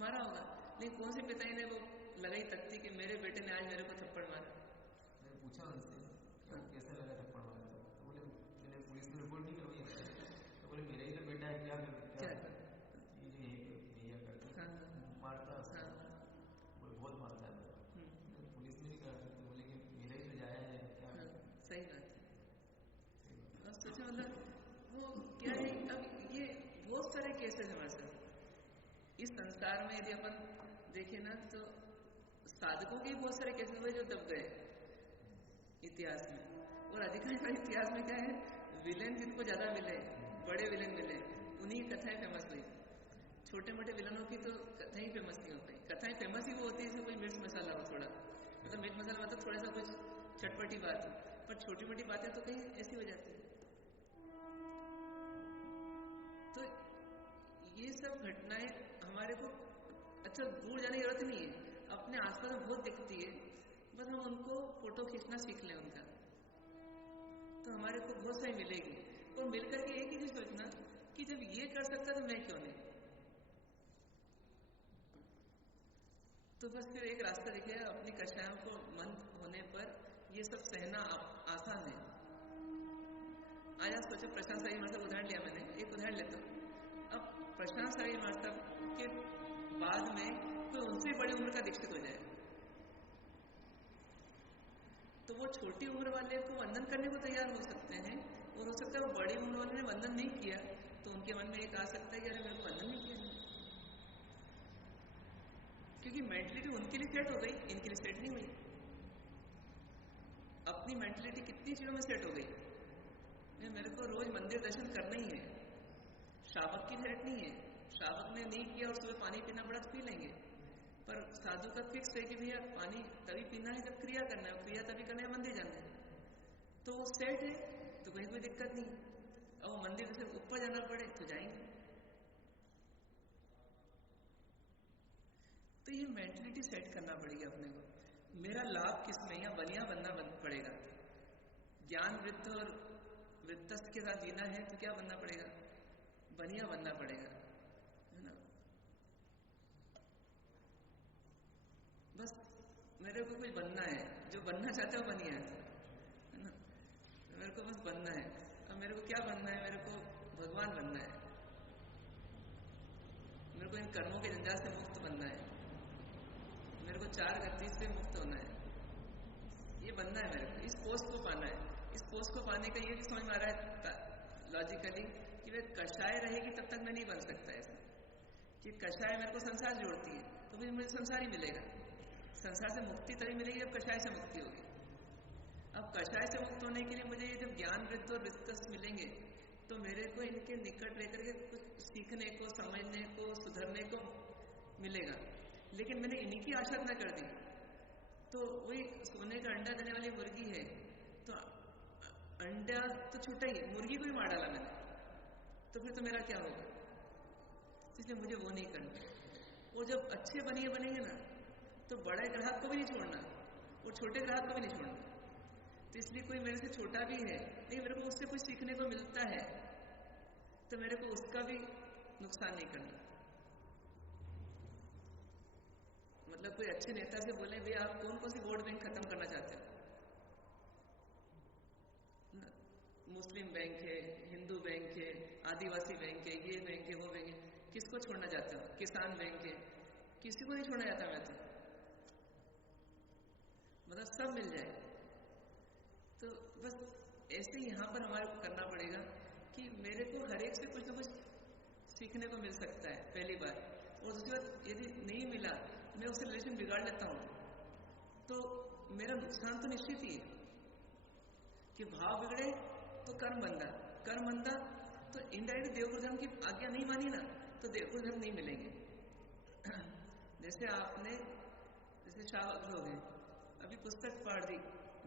मारा होगा, लेकिन कौन से पिताजी ने वो लगाई तख्ती कि मेरे बेटे ने आज मेरे को थप्पड़ मारा। मैंने पूछा उनसे कैसा लगा थप्पड़ मारा, तो बोले मैंने पुलिस में रिपोर्ट नहीं करवाई, तो बोले मेरा ही तो बेटा है, क्या ये जो यहीं पे भैया करता मारता, बोले बहुत मारता है, पुलिस में नहीं करा सकते, बोले कि मेरा ही तो जाया है, क्या सही बात है। सोचो मतलब वो क्या है, अब ये बहुत सारे केसेस हमारे साथ इस संसार में यदि अपन देखें ना, तो साधकों के बहुत सारे केसेस हुए जो दब गए इतिहास में, और अधिकांश इतिहास में क्या है, विलेन जिनको ज्यादा मिले, बड़े विलेन मिले, उन्हीं की कथाएं फेमस हुई। छोटे मोटे विलनों की तो कथाएं फेमस नहीं हो पाई। कथाएं फेमस ही वो होती है जैसे कोई मिर्च मसाला हो, थोड़ा मतलब मिर्च मसाला मतलब थोड़ा सा कुछ चटपटी बात हो, पर छोटी मोटी बातें तो कहीं ऐसी हो जाती है। तो ये सब घटनाएं हमारे को अच्छा दूर जाने की जरूरत नहीं है, अपने आसपास में बहुत दिखती है, बस हम उनको फोटो खींचना सीख लें उनका, तो हमारे को बहुत सही मिलेगी। और मिलकर के एक ही चीज सोचना कि जब ये कर सकता तो मैं क्यों नहीं। तो बस फिर एक रास्ता दिखेगा, अपनी कषायों को मन होने पर ये सब सहना आसान है। आज आप सोचो प्रशांत साई महाराज उदाहरण लिया मैंने, एक उदाहरण लेता हूँ। अब प्रशांत साई महाराज के बाद में कोई उनसे बड़ी उम्र का दीक्षित हो जाए, तो वो छोटी उम्र वाले को वंदन करने को तैयार हो सकते हैं, और हो सकता है वो बड़ी उम्र वाले ने वंदन नहीं किया तो उनके मन में एक आ सकता है कि अरे मेरे को वंदन नहीं किया, क्योंकि मेंटलिटी उनके लिए सेट हो गई, इनके लिए सेट नहीं हुई। अपनी मेंटलिटी कितनी चीजों में सेट हो गई, मेरे को रोज मंदिर दर्शन करना ही है, श्रावक की सेट नहीं है, श्रावक ने नहीं किया और सुबह पानी पीना पड़ा तो पी लेंगे, पर साधु का फिक्स है कि भैया पानी तभी पीना है जब क्रिया करना है, क्रिया तभी करना है, मंदिर जाना है, तो वो सेट है, तो कहीं कोई दिक्कत नहीं। और मंदिर से ऊपर जाना पड़े तो जाएंगे। तो ये मेंटलिटी सेट करना पड़ेगी अपने को, मेरा लाभ किसमें, या बनिया बनना पड़ेगा। ज्ञान वृत्त और वृत्तस्थ के साथ जीना है तो क्या बनना पड़ेगा, बनिया बनना पड़ेगा, है ना। बस मेरे को कुछ बनना है, जो बनना चाहता है वो बनिया है ना, मेरे को बस बनना है। अब मेरे को क्या बनना है, मेरे को भगवान बनना है, मेरे को इन कर्मों के जंजाल से मुक्त बनना है, मेरे को चार गति से मुक्त होना है, ये बनना है मेरे को, इस पोस्ट को पाना है। इस पोस्ट को पाने का ये भी समझ में आ रहा है लॉजिकली कि वह कषाय रहेगी तब तक मैं नहीं बन सकता ऐसा कि कषाय मेरे को संसार जोड़ती है तो फिर मुझे संसार ही मिलेगा। संसार से मुक्ति तभी मिलेगी जब कषाय से मुक्ति होगी। अब कषाय से मुक्त होने के लिए मुझे ये जब ज्ञान वृत्त और वित्त मिलेंगे तो मेरे को इनके निकट रहकर के कुछ सीखने को, समझने को, सुधरने को मिलेगा। लेकिन मैंने इन्हीं की आशा कर दी तो वही सोने का अंडा देने वाली मुर्गी है तो अंडा तो छूटा ही, मुर्गी को ही मार डाला मैंने, तो फिर तो मेरा क्या होगा? इसलिए मुझे वो नहीं करना। वो जब अच्छे बनेंगे ना तो बड़े ग्राहक को भी नहीं छोड़ना और छोटे ग्राहक को भी नहीं छोड़ना। तो इसलिए कोई मेरे से छोटा भी है लेकिन मेरे को उससे कुछ सीखने को मिलता है तो मेरे को उसका भी नुकसान नहीं करना। मतलब कोई अच्छे नेता से बोले भाई आप कौन सी वोट बैंक खत्म करना चाहते हो? मुस्लिम बैंक है, हिंदू बैंक है, आदिवासी बैंक है, ये बैंक है, वो बैंक है, किसको छोड़ना चाहते हो? किसान बैंक है, किसी को नहीं छोड़ना चाहता मैं तो। मतलब सब मिल जाए। तो बस ऐसे ही यहाँ पर हमारे को करना पड़ेगा कि मेरे को हर एक से कुछ ना कुछ सीखने को मिल सकता है पहली बार। और दूसरी बात यदि नहीं मिला मैं उससे रिलेशन बिगाड़ लेता हूँ तो मेरा नुकसान तो निश्चित ही है कि भाव बिगड़े तो कर्म बंधा तो इनडायरेक्ट देवगुरु धर्म की आज्ञा नहीं मानी ना तो देवगुरु धर्म नहीं मिलेंगे। जैसे शावक लोग हैं, अभी पुस्तक पढ़ दी,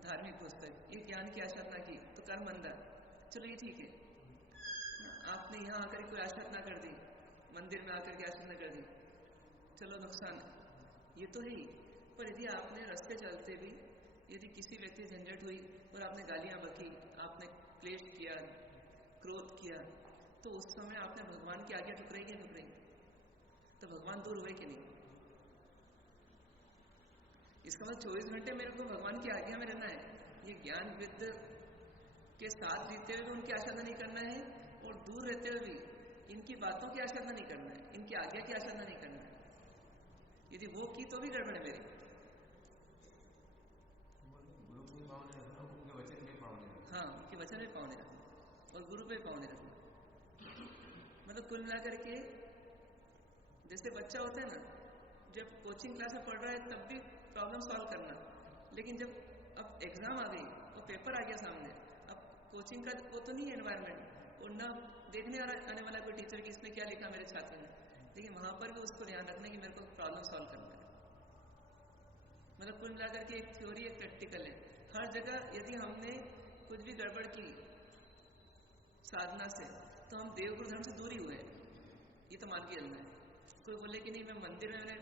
धार्मिक पुस्तक, ये ज्ञान की आसाधना की तो कर्म बंधा, चलो ये ठीक है। आपने यहाँ आकर कोई आसाधना कर दी, मंदिर में आकर के आसाधना कर दी, चलो नुकसान ये तो है ही। पर यदि आपने रास्ते चलते भी यदि किसी व्यक्ति से झंझट हुई और आपने गालियां बकी, आपने क्लेश किया, क्रोध किया, तो उस समय आपने भगवान की आज्ञा ठुकराई? तो भगवान दूर हुए कि नहीं? इसका मतलब 24 घंटे मेरे को भगवान की आज्ञा में रहना है। ये ज्ञान विद्या के साथ जीते हुए भी उनकी आसाधना नहीं करना है और दूर रहते हुए भी इनकी बातों की आसाधना नहीं करना है, इनकी आज्ञा की आसाधना नहीं करना है। यदि वो की तो भी गड़बड़ है मेरी। हाँ, उनके वचन में पावने रखना और गुरु पे पावने रखना। मतलब कुल मिला करके जैसे बच्चा होता है ना, जब कोचिंग क्लास में पढ़ रहा है तब भी प्रॉब्लम सॉल्व करना, लेकिन जब अब एग्जाम आ गई और पेपर आ गया सामने, अब कोचिंग का वो तो नहीं है एनवायरमेंट और ना देखने आने वाला कोई टीचर कि इसने क्या लिखा मेरे छात्र ने, लेकिन वहां पर भी उसको ध्यान रखना कि मेरे को प्रॉब्लम सॉल्व करना है। मतलब कुल मिलाकर के एक थ्योरी एक प्रैक्टिकल है। हर जगह यदि हमने कुछ भी गड़बड़ की साधना से तो हम देवगुरु धर्म से दूरी हुए, ये तो मान के चलना है। कोई बोले कि नहीं मैं मंदिर में मैंने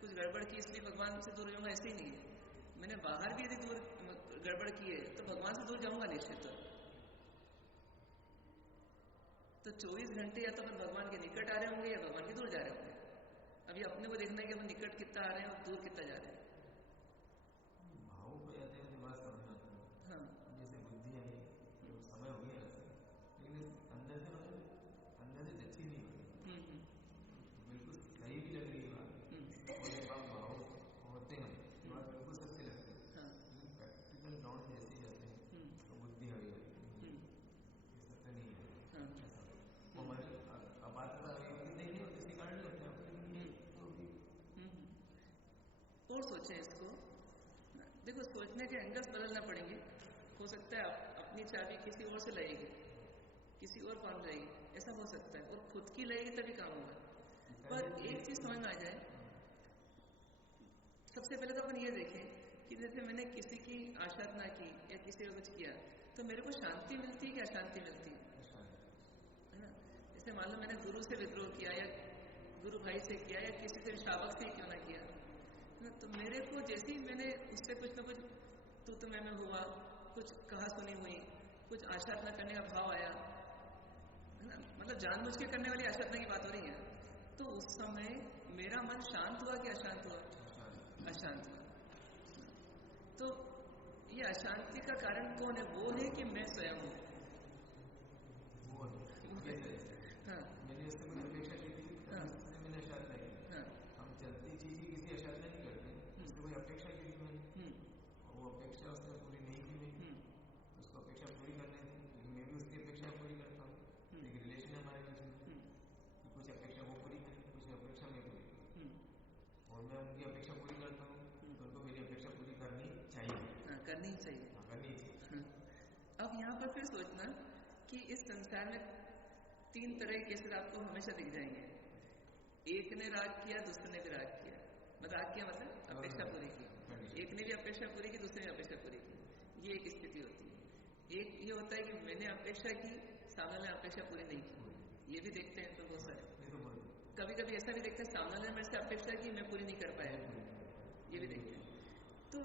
कुछ गड़बड़ की इसलिए भगवान से दूर जाऊंगा, ऐसे ही नहीं है। मैंने बाहर भी यदि दूर गड़बड़ की है तो भगवान से दूर जाऊंगा निश्चित। तो 24 घंटे या तो फिर भगवान के निकट आ रहे होंगे या भगवान के दूर जा रहे होंगे। अभी अपने को देखना है कि हम निकट कितना आ रहे हैं और दूर कितना जा रहे हैं। हाँ, जैसे बुद्धि आई, समय हो गया लेकिन अंदर से अच्छी नहीं होती, बिल्कुल सही भी लग रही है बात और जब आप भाव होते हैं बात बिल्कुल सच्ची लगती है। लेकिन प्रैक्टिकल डाउन जैसे जाते हैं तो बुद्धि आ गई, सत्य नहीं है ऐसा। वो हमारी अपात्रता नहीं है किसी कारण नहीं होते। और सोचें इसको, देखो सोचने के एंगल्स बदलना पड़ेंगे। हो सकता है अपनी चाबी किसी और से लगेगी, किसी और काम जाएगी, ऐसा हो सकता है, और खुद की लगेगी तभी काम होगा। पर एक चीज समझ में आ जाए, सबसे पहले तो अपन ये देखें कि जैसे मैंने किसी की आसाधना की या किसी को कुछ किया तो मेरे को शांति मिलती है कि अशांति मिलती है ना। जैसे मान लो मैंने गुरु से विद्रोह किया या गुरु भाई से किया या किसी से शावक से क्यों ना किया ना, तो मेरे को जैसे ही मैंने उससे कुछ ना कुछ तू तो मैं हुआ, कुछ कहा सुनी हुई, कुछ आसाधना करने का भाव आया है ना, मतलब जानबूझ के करने वाली आसाधना की बात हो रही है, तो उस समय मेरा मन शांत हुआ कि अशांत हुआ? अशांत हुआ। तो ये अशांति का कारण कौन है? वो है कि मैं स्वयं हूँ। हाँ, मैंने उससे कोई अपेक्षा की थी, मैंने आसाधना की। हाँ, हम चलती चीज की किसी आसाधना नहीं करते, उससे कोई अपेक्षा की थी मैंने, और वो अपेक्षा उसने पूरी नहीं की, उसको अपेक्षा पूरी करने थी, लेकिन मैं भी उसकी अपेक्षा पूरी करता हूँ। एक रिलेशन हमारे मैं उनकी अपेक्षा पूरी करता हूँ तो उनको मेरी अपेक्षा पूरी करनी चाहिए। करनी चाहिए। करनी चाहिए। अब यहाँ पर फिर सोचना कि इस संसार में 3 तरह के केसेस आपको हमेशा दिख जाएंगे। एक ने राग किया, दूसरे ने भी राग किया। राग किया मतलब अपेक्षा पूरी की। एक ने भी अपेक्षा पूरी की, दूसरे ने अपेक्षा पूरी की। ये एक स्थिति होती है। एक ये होता है कि मैंने अपेक्षा की, सामने वाले अपेक्षा पूरी नहीं की। ये भी देखते हैं तो बहुत सारे। कभी कभी ऐसा भी देखते हैं सामने वाले मेरे से अपेक्षा की, मैं पूरी नहीं कर पाया। ये भी देखते हैं। तो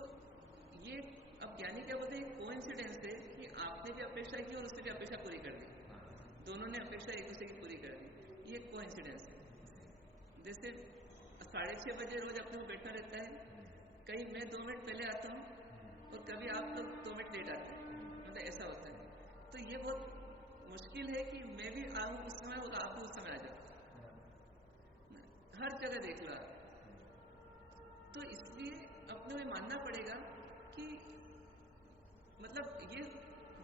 ये अब ज्ञानी क्या बोलते हैं, कोइंसिडेंस है कि आपने भी अपेक्षा की और उसने भी अपेक्षा पूरी कर दी। दोनों ने अपेक्षा एक दूसरे की पूरी कर दी। ये कोइंसिडेंस है। जैसे 6:30 बजे रोज अपने को बैठना रहता है, कहीं मैं 2 मिनट पहले आता हूँ और कभी आप लोग 2 मिनट लेट आते हैं, मतलब ऐसा होता है। तो ये बहुत मुश्किल है कि मैं भी आऊँ उस समय और आप भी उस समय आ जाओ। हर जगह देख लो आप। तो इसलिए अपने को मानना पड़ेगा कि मतलब ये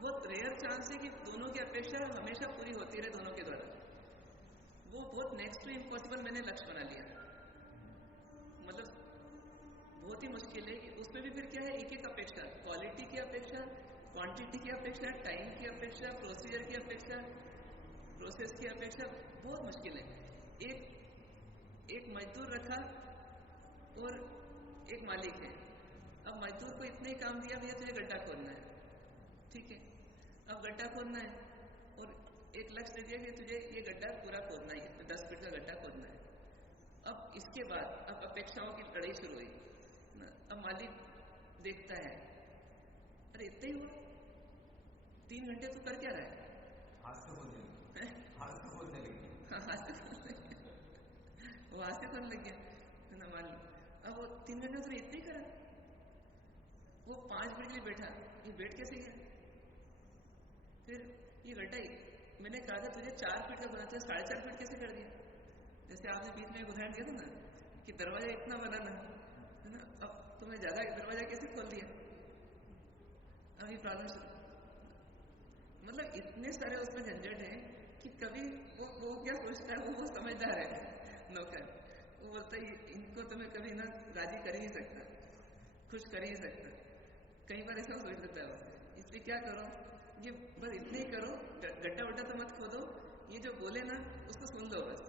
बहुत रेयर चांस है कि दोनों की अपेक्षा हमेशा पूरी होती रहे दोनों के द्वारा। वो बहुत नेक्स्ट टू इम्पॉसिबल मैंने लक्ष्य बना लिया। मतलब बहुत ही मुश्किल है कि उसमें भी फिर क्या है, एक एक अपेक्षा, क्वालिटी की अपेक्षा, क्वांटिटी की अपेक्षा, टाइम की अपेक्षा, प्रोसीजर की अपेक्षा, प्रोसेस की अपेक्षा, बहुत मुश्किल है। एक मजदूर रखा और एक मालिक है। अब मजदूर को इतने ही काम दिया, भैया तुझे गड्ढा खोदना है, ठीक है। अब गड्ढा खोदना है और एक लक्ष्य दे दिया कि तुझे ये गड्ढा पूरा खोदना ही है, तो 10 फीट का गड्ढा खोदना है। अब इसके बाद अब अपेक्षाओं की लड़ाई शुरू हुई। अब मालिक देखता है, अरे इतने ही हुआ, 3 घंटे तू कर क्या रहा है? हाथ से खोदने लगे। हाथ से खोदने लगे। हाँ, हाथ से खोदने लगे। वो हाथ से खोदने लग गया, है ना, मान लो। अब वो 3 घंटे उसने इतने ही करा। वो 5 मिनट के लिए बैठा, ये बैठ कैसे गया? फिर ये गड्ढा मैंने कहा था तुझे 4 फीट का बनाना, 4.5 फीट कैसे कर दिया? जैसे आपने बीच में एक उदाहरण दिया था ना कि दरवाजा इतना बनाना, है ना, अब तुमने ज्यादा दरवाजा कैसे खोल दिया? अभी प्रॉब्लम शुरू। मतलब इतने सारे उसमें झंझट है कि कभी वो क्या सोचता है, वो समझदार है नौकर, वो बोलता है इनको तो मैं कभी ना राजी कर ही नहीं सकता, खुश कर ही नहीं सकता। कई बार ऐसा सोच लेता है वो। इसलिए क्या करो, ये बस इतने ही करो, गड्ढा वड्ढा तो मत खोदो, ये जो बोले ना उसको सुन लो बस।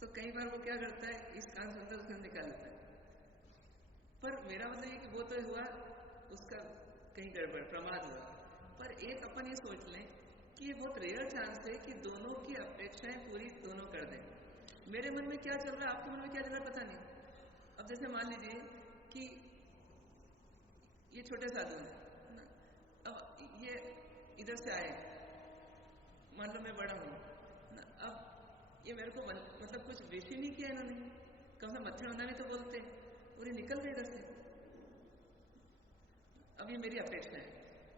तो कई बार वो क्या करता है, इस कान सुनता है उसको निकाल देता है। पर मेरा मतलब ये कि वो तो हुआ उसका कहीं गड़बड़, प्रमाद हुआ। पर एक अपन ये सोच लें कि ये बहुत रेयर चांस है कि दोनों की अपेक्षाएं पूरी दोनों कर दें। मेरे मन में क्या चल रहा है, आपके मन में क्या चल रहा है पता नहीं। अब जैसे मान लीजिए कि ये छोटे साधु हैं ना, अब ये इधर से आए, मान लो मैं बड़ा हूं ना, अब ये मेरे को मतलब कुछ विश ही नहीं किया इन्होंने, कम से मत्थे होना भी तो बोलते, और ये निकल गए इधर से। अब ये मेरी अपेक्षा है।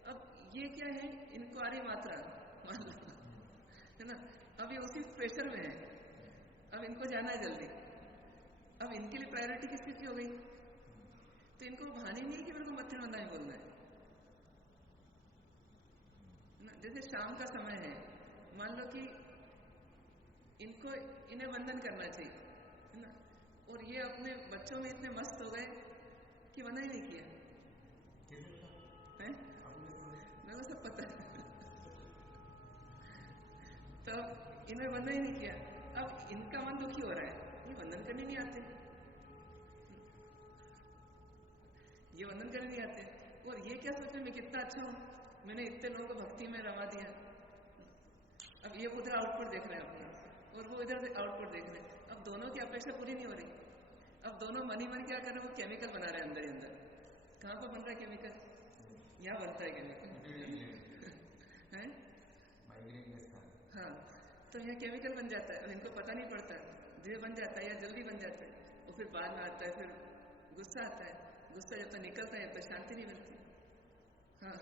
अब ये क्या है, इनको आ रही मात्रा, मान लो, है ना, अब ये उसी प्रेशर में है, अब इनको जाना है जल्दी। अब इनके लिए प्रायोरिटी किसकी की हो गई? तो इनको भानी नहीं कि मेरे को मत्थे होना ही बोलना है ना। जैसे शाम का समय है, मान लो कि इन्हें वंदन करना चाहिए, है ना, और ये अपने बच्चों में इतने मस्त हो गए कि वंदन ही नहीं किया है। मेरे को सब पता है। तो इन्हें वंदन ही नहीं किया, अब इनका मन दुखी हो रहा है, ये वंदन करने नहीं आते, ये वंदन करने नहीं आते। और ये क्या सोचते मैं कितना अच्छा हूं, मैंने इतने लोगों को भक्ति में रमा दिया। अब ये उधर आउटपुट देख रहे हैं अपने, और वो इधर आउटपुट देख रहे हैं। अब दोनों की अपेक्षा पूरी नहीं हो रही। अब दोनों मन ही मन क्या कर रहे हैं, वो केमिकल बना रहे हैं अंदर ही अंदर। कहाँ पर बन रहा है केमिकल? यहाँ बनता है केमिकल है। हाँ, तो यहाँ केमिकल बन जाता है, और इनको पता नहीं पड़ता, धीरे बन जाता है या जल्दी बन जाता है, और फिर बाद में आता है, फिर गुस्सा आता है। गुस्सा जब तक निकलता है तो शांति नहीं मिलती। हाँ,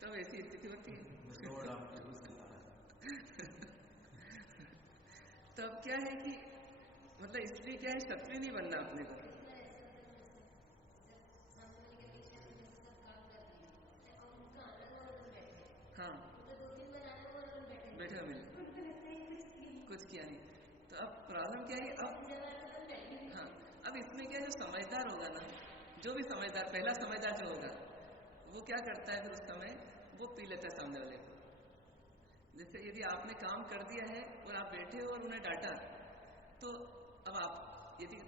तब ऐसी स्थिति होती है। तो अब क्या है कि मतलब इसलिए क्या है, शत्रु नहीं बनना अपने को। हाँ, बैठा मिले, कुछ किया नहीं। तो अब प्रॉब्लम क्या है, अब इसमें क्या है, जो समझदार होगा ना, जो भी समझदार, पहला समझदार जो होगा वो क्या करता है, फिर उस समय वो पी लेता है सामने वाले को। जैसे यदि आपने काम कर दिया है और आप बैठे हो और उन्हें डांटा, तो अब आप यदि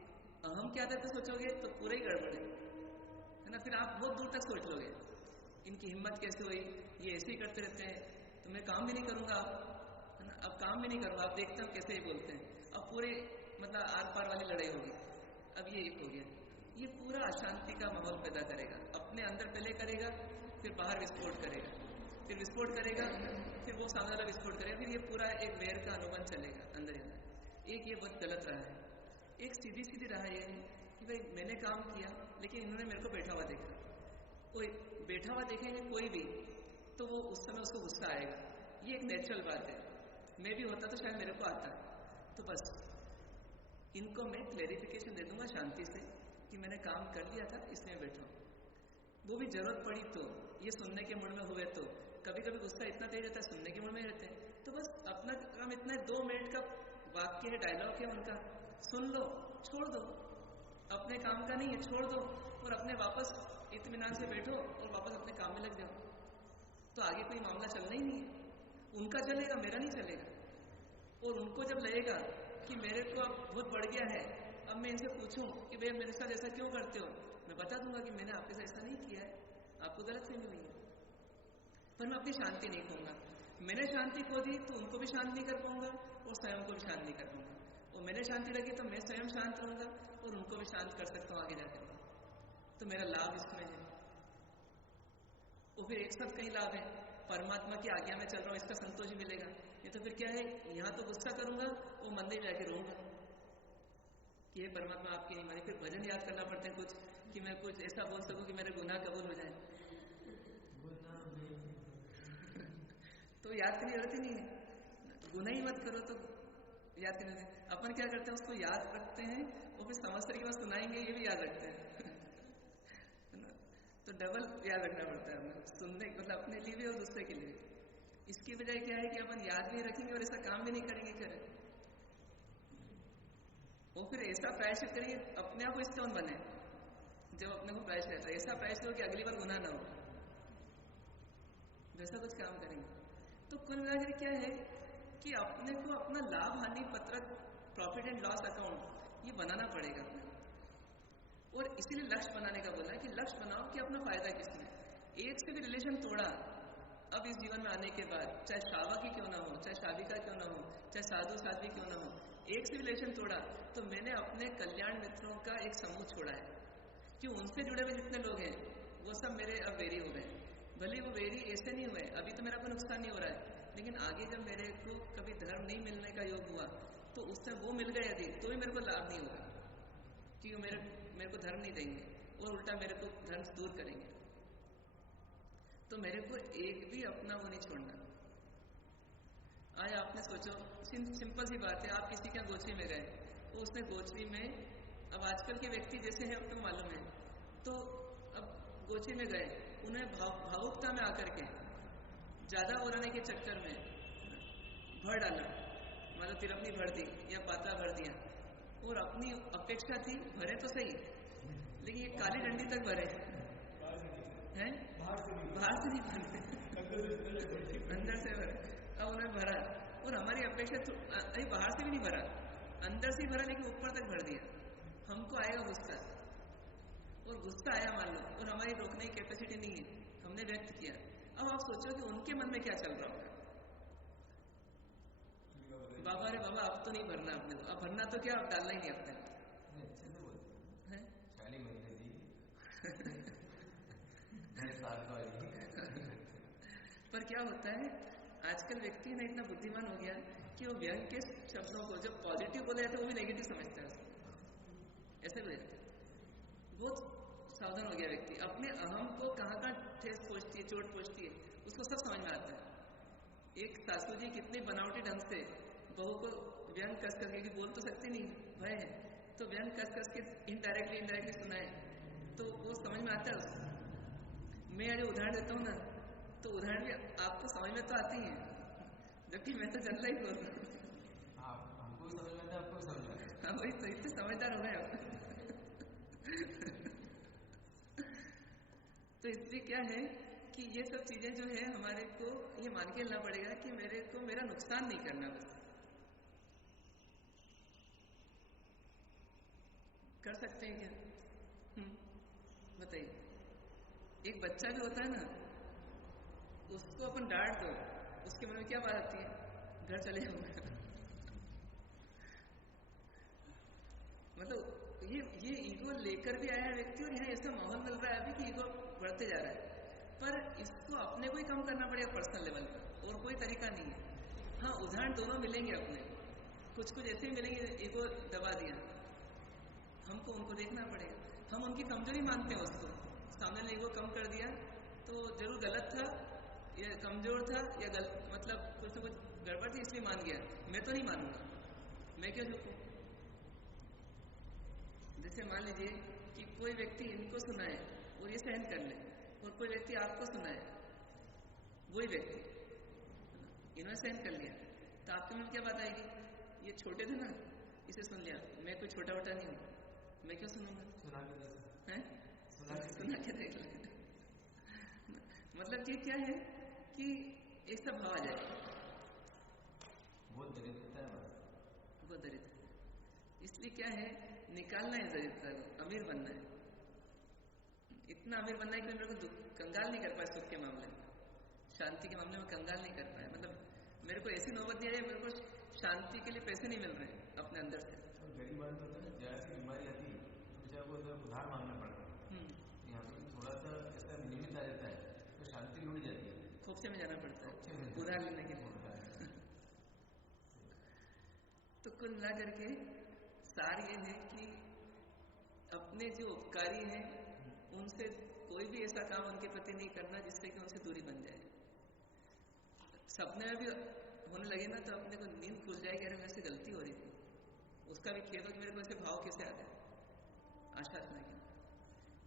अहम की आदत पे सोचोगे तो पूरा ही गड़बड़ है ना। फिर आप बहुत दूर तक सोच लोगे, इनकी हिम्मत कैसे हुई, ये ऐसे ही करते रहते हैं, तो मैं काम भी नहीं करूंगा, है ना। अब काम भी नहीं करूंगा, आप देखते हो कैसे ही बोलते हैं। अब पूरे मतलब आर पार वाली लड़ाई होगी। अब ये एक हो गया, ये पूरा अशांति का माहौल पैदा करेगा, अपने अंदर पहले करेगा, फिर बाहर विस्फोट करेगा, फिर विस्फोट करेगा, फिर वो सामने वाला विस्फोट करेगा, फिर ये पूरा एक वैर का अनुबंध चलेगा अंदर ही अंदर। एक ये बहुत गलत रहा है। एक सीधी सीधी रहा ये है कि भाई मैंने काम किया लेकिन इन्होंने मेरे को बैठा हुआ देखा। कोई बैठा हुआ देखेंगे कोई भी, तो वो उस समय उसको गुस्सा आएगा, ये एक नेचुरल बात है। मैं भी होता तो शायद मेरे को आता। तो बस इनको मैं क्लैरिफिकेशन दे दूंगा शांति से कि मैंने काम कर लिया था, इसलिए बैठा हूँ। वो भी जरूरत पड़ी तो, ये सुनने के मूड में हुए तो, कभी कभी गुस्सा इतना तेज रहता है, सुनने के मूड में रहते हैं, तो बस अपना काम इतना 2 मिनट का वाक्य है, डायलॉग है उनका, सुन लो, छोड़ दो, अपने काम का नहीं है, छोड़ दो, और अपने वापस इत्मीनान से बैठो और वापस अपने काम में लग जाओ। तो आगे कोई मामला चलना ही नहीं है, उनका चलेगा, मेरा नहीं चलेगा। और उनको जब लगेगा कि मेरे को अब बहुत बढ़ गया है, अब मैं इनसे पूछूं कि भैया मेरे साथ ऐसा क्यों करते हो, मैं बता दूंगा कि मैंने आपके साथ ऐसा नहीं किया है, आपको गलतफहमी हुई है, पर मैं अपनी शांति नहीं खोऊंगा। मैंने शांति खो दी तो उनको भी शांत नहीं कर पाऊंगा और स्वयं को भी शांत नहीं कर पाऊंगा, और मैंने शांति रखी तो मैं स्वयं शांत रहूंगा और उनको भी शांत कर सकता हूँ आगे जाकर। तो मेरा लाभ इसमें है। और फिर एक साथ कई लाभ है, परमात्मा की आज्ञा में चल रहा हूँ, इसका संतोष ही मिलेगा। ये तो फिर क्या है, यहाँ तो गुस्सा करूंगा वो मंदिर में जाके रहूंगा कि ये परमात्मा आपकी नहीं मानी। फिर भजन याद करना पड़ते हैं कुछ, कि मैं कुछ ऐसा बोल सकूं कि मेरे गुनाह कबूल हो जाए। तो याद करने की जरूरत ही नहीं है, गुनाह ही मत करो तो याद करने। अपन क्या करते हैं, उसको याद रखते हैं और फिर समझते के बाद सुनाएंगे, ये भी याद रखते हैं है ना। तो डबल याद रखना पड़ता है हमें, सुनने मतलब अपने लिए भी और दूसरे के लिए। इसकी वजह क्या है कि अपन याद नहीं रखेंगे और ऐसा काम भी नहीं करेंगे, करें और फिर ऐसा प्रायश्चित करेंगे, अपने आप को स्टोन बने जब अपने को प्रायश्चित रहता है, ऐसा प्रायश्चित हो कि अगली बार गुनाह ना हो, वैसा कुछ काम करेंगे। तो कुल मिलाकर क्या है कि अपने को अपना लाभ हानि पत्रक, प्रॉफिट एंड लॉस अकाउंट, ये बनाना पड़ेगा अपने। और इसीलिए लक्ष्य बनाने का बोला है कि लक्ष्य बनाओ कि अपना फायदा किसमें। एक से भी रिलेशन तोड़ा अब इस जीवन में आने के बाद, चाहे शावा की क्यों ना हो, चाहे शादी का क्यों ना हो, चाहे साधु साध्वी क्यों ना हो, एक से रिलेशन तोड़ा तो मैंने अपने कल्याण मित्रों का एक समूह छोड़ा है कि उनसे जुड़े हुए जितने लोग हैं वो सब मेरे अब वेरी हो गए। भले वो वेरी ऐसे नहीं हुए, अभी तो मेरा कोई नुकसान नहीं हो रहा है, लेकिन आगे जब मेरे को कभी धर्म नहीं मिलने का योग हुआ तो उससे वो मिल गए यदि, तो भी मेरे को लाभ नहीं होगा, क्योंकि मेरे को धर्म नहीं देंगे और उल्टा मेरे को धर्म से दूर करेंगे। तो मेरे को एक भी अपना वो नहीं छोड़ना। आज आपने सोचो, सिंपल सी बात है, आप किसी के गोचरी में गए तो उसने गोचरी में, अब आजकल के व्यक्ति जैसे हैं आपको मालूम है, तो अब गोचरी में गए, उन्हें भावुकता में आकर के ज्यादा ओराने के चक्कर में भर डाला, मतलब तिरपनी भर दी या पात्रा भर दिया, और अपनी अपेक्षा थी भरे तो सही, लेकिन ये काली डंडी तक भरे हैं, बाहर से नहीं भरे अंदर से भरे। अब उन्हें भरा और हमारी अपेक्षा तो अभी बाहर से भी नहीं भरा, अंदर से ही भरा, लेकिन ऊपर तक भर दिया। हमको आएगा गुस्सा, और गुस्सा आया मान लो, और हमारी रोकने की कैपेसिटी नहीं है, हमने व्यक्त किया। अब आप सोचो कि उनके मन में क्या चल रहा होगा, बाबा रे बाबा अब तो नहीं भरना अपने को, अब भरना तो क्या, अब डालना ही नहीं अपने को। पर क्या होता है, आजकल व्यक्ति ना इतना बुद्धिमान हो गया कि वो व्यंग के शब्दों को जब पॉजिटिव बोला जाता है वो भी नेगेटिव समझता है उसको, ऐसे भी बहुत सावधान हो गया व्यक्ति। अपने अहम को कहाँ कहाँ ठेस पहुंचती है, चोट पहुंचती है, उसको सब समझ में आता है। एक सासू जी कितनी बनावटी ढंग से बहू को व्यंग कस करके, कि बोल तो सकती नहीं, भय है, तो व्यंग कस कस के इनडायरेक्टली सुनाए, तो वो समझ में आता है उसको। मैं आज उदाहरण देता हूँ ना, तो उदाहरण भी आपको समझ में तो आती है, जबकि मैं तो जनरल ही बोल रहा हूँ। हमको समझ में वही तो इतने समझदार हो गए आप। तो इसलिए क्या है कि ये सब चीजें जो है हमारे को ये मान के चलना पड़ेगा कि मेरे को मेरा नुकसान नहीं करना, बस कर सकते हैं क्या? बताइए। एक बच्चा भी होता है ना, उसको अपन डांट दो, उसके मन में क्या बात आती है? घर चले जाऊंगा। मतलब ये ईगो लेकर भी आया है व्यक्ति, और यहाँ ऐसा माहौल मिल रहा है अभी कि ईगो बढ़ते जा रहा है, पर इसको अपने को ही कम करना पड़ेगा पर्सनल लेवल पर, और कोई तरीका नहीं है। हाँ, उदाहरण दोनों मिलेंगे अपने, कुछ कुछ ऐसे ही मिलेंगे, ईगो दबा दिया, हमको उनको देखना पड़ेगा। हम उनकी कमजोरी मानते हैं, उसको सामने ने ईगो कम कर दिया तो जरूर गलत था या कमजोर था या मतलब कुछ ना कुछ गड़बड़ थी इसलिए मान गया, मैं तो नहीं मानूंगा, मैं क्यों झुकूं? जैसे मान लीजिए कि कोई व्यक्ति इनको सुनाए और ये सहन कर ले, और कोई व्यक्ति आपको सुनाए, वही व्यक्ति इन्होंने सहन कर लिया, तो आपके मन में क्या बात आएगी? ये छोटे थे ना, इसे सुन लिया, मैं कोई छोटा वोटा नहीं हूँ, मैं क्यों सुनूंगा? सुना के देख ले। मतलब ये क्या है कि एक सब भाव आ जाए, बहुत दरिद्रता है, बहुत दरिद्र। इसलिए क्या है, निकालना है दरिद्रता को, अमीर बनना है। इतना अमीर बनना है कि मेरे को कंगाल नहीं कर पाए, सुख के मामले में, शांति के मामले में कंगाल नहीं कर पाए। मतलब मेरे को ऐसी नौबत नहीं आई, मेरे को शांति के लिए पैसे नहीं मिल रहे अपने अंदर से। गरीब आदमी होता है, जरा सी बीमारी आती है तो बेचारा को उधार मांगना पड़ता है, यहाँ पे थोड़ा सा ऐसा निमित्त आ जाता है तो शांति लूट जाती है, खोपचे में जाना पड़ता है उधार लेने के लिए। तो कुल मिला करके सार ये है कि अपने जो उपकारी हैं उनसे कोई भी ऐसा काम उनके प्रति नहीं करना जिससे कि उनसे दूरी बन जाए। सपने में भी होने लगे ना तो अपने को नींद खुल जाएगी, अरे मेरे से गलती हो रही थी, उसका भी खेद हो कि मेरे को ऐसे भाव कैसे आ गए, आशा रखना क्या,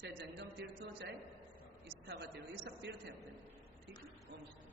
चाहे जंगम तीर्थ हो चाहे स्थावर तीर्थ, ये सब तीर्थ है अपने, ठीक है। ओम शांति।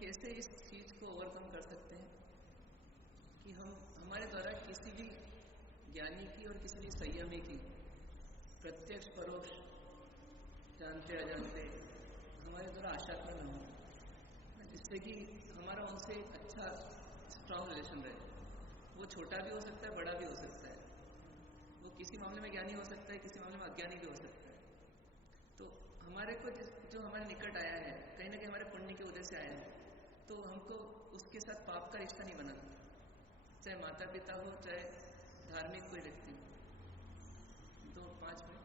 कैसे इस चीज को ओवरकम कर सकते हैं कि हम हमारे द्वारा किसी भी ज्ञानी की और किसी भी संयमी की प्रत्यक्ष परोक्ष जानते अजानते हमारे द्वारा आशात्मक न हो, जिससे कि हमारा उनसे एक अच्छा स्ट्रांग रिलेशन रहे। वो छोटा भी हो सकता है, बड़ा भी हो सकता है, वो किसी मामले में ज्ञानी हो सकता है, किसी मामले में अज्ञानी भी हो सकता है। तो हमारे को जो हमारे निकट आया है, कहीं ना कहीं हमारे पुण्य के उदय से आया है, तो हमको उसके साथ पाप का रिश्ता नहीं बनाना, चाहे माता पिता हो चाहे धार्मिक कोई व्यक्ति हो। तो 5 मिनट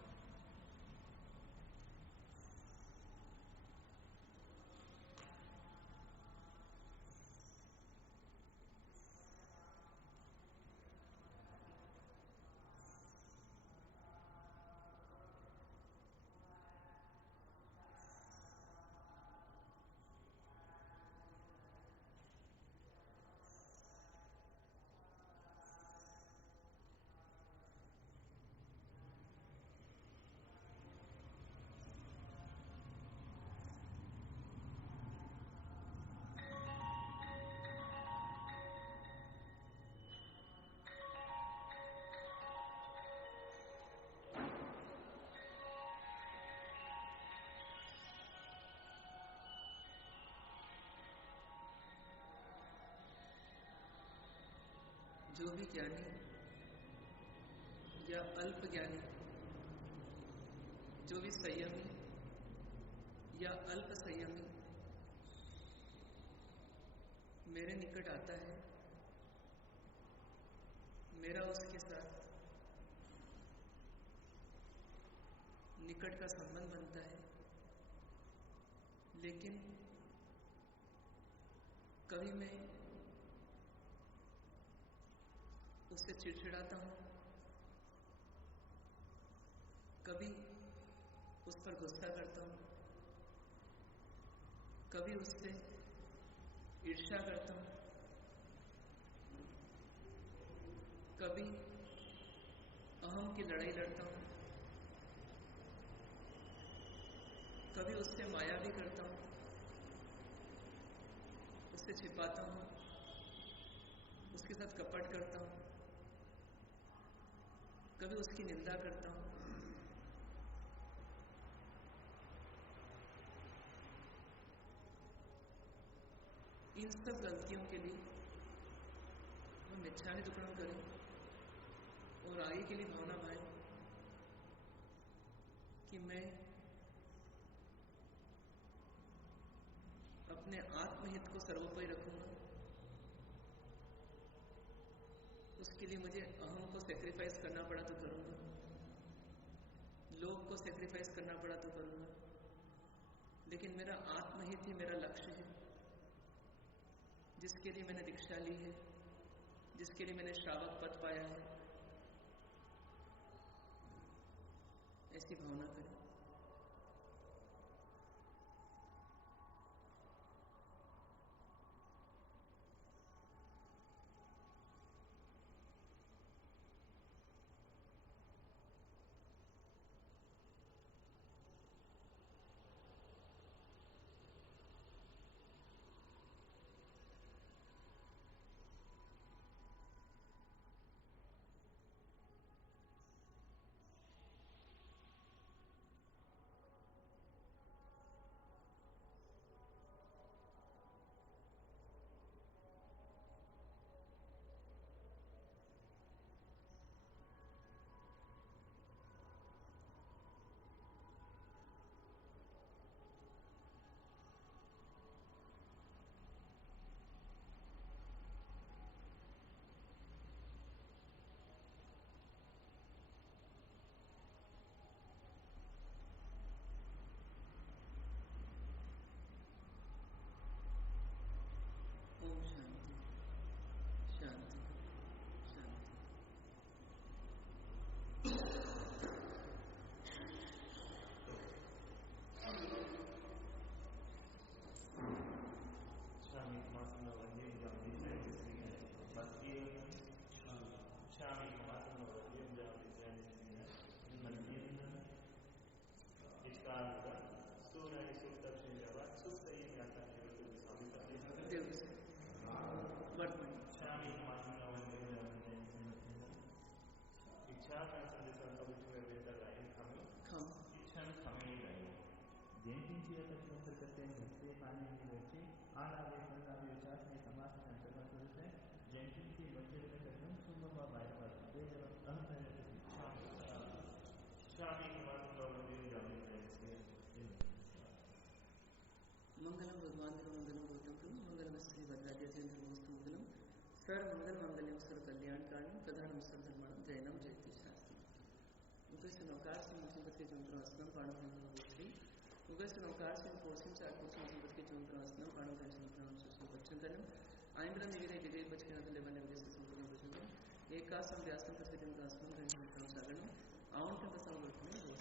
जो भी ज्ञानी या अल्प ज्ञानी, जो भी संयमी या अल्प संयमी मेरे निकट आता है, मेरा उसके साथ निकट का संबंध बनता है, लेकिन कभी मैं उससे चिड़चिड़ाता हूँ, कभी उस पर गुस्सा करता हूँ, कभी उससे ईर्ष्या करता हूँ, कभी अहम की लड़ाई लड़ता हूँ, कभी उससे माया भी करता हूँ, उससे छिपाता हूँ, उसके साथ कपट करता हूँ, कभी उसकी निंदा करता हूँ। इन सब गलतियों के लिए हम मिथ्यानि दुक्कड़म करें और आगे के लिए भावना भाए कि मैं अपने आत्महित को सर्वोपरि रखूंगा। उसके लिए मुझे अहम को सेक्रीफाइस करना पड़ा तो करूंगा, लोभ को सेक्रीफाइस करना पड़ा तो करूंगा, लेकिन मेरा आत्महित ही मेरा लक्ष्य है, जिसके लिए मैंने दीक्षा ली है, जिसके लिए मैंने श्रावक पद पाया है। ऐसी भावना करें। ओम शांति शांति मंगलम भगवान मंगलम गौतम मंगलम श्री भद्राद्यचंद्र मंगलम सर्व मंगल मंगलम सर्व कल्याणकारिणी प्रधानम सर्व धर्माणम जैनम जयति शास्त्री उगस्य नौकार से मुसीबत के चंद्र अस्नम पाणम भगवती उगस्य नौकार से कोर्सिम से आकोर्स मुसीबत के चंद्र अस्नम पाणम भगवती सुसु बच्चंदनम आइंद्रम निगिरे विदे बचके न लेवन विदे से संपूर्ण बच्चंदन एकासम व्यासम तस्वीर का अस्नम गणित सागरम आउंट का संवर्धन हो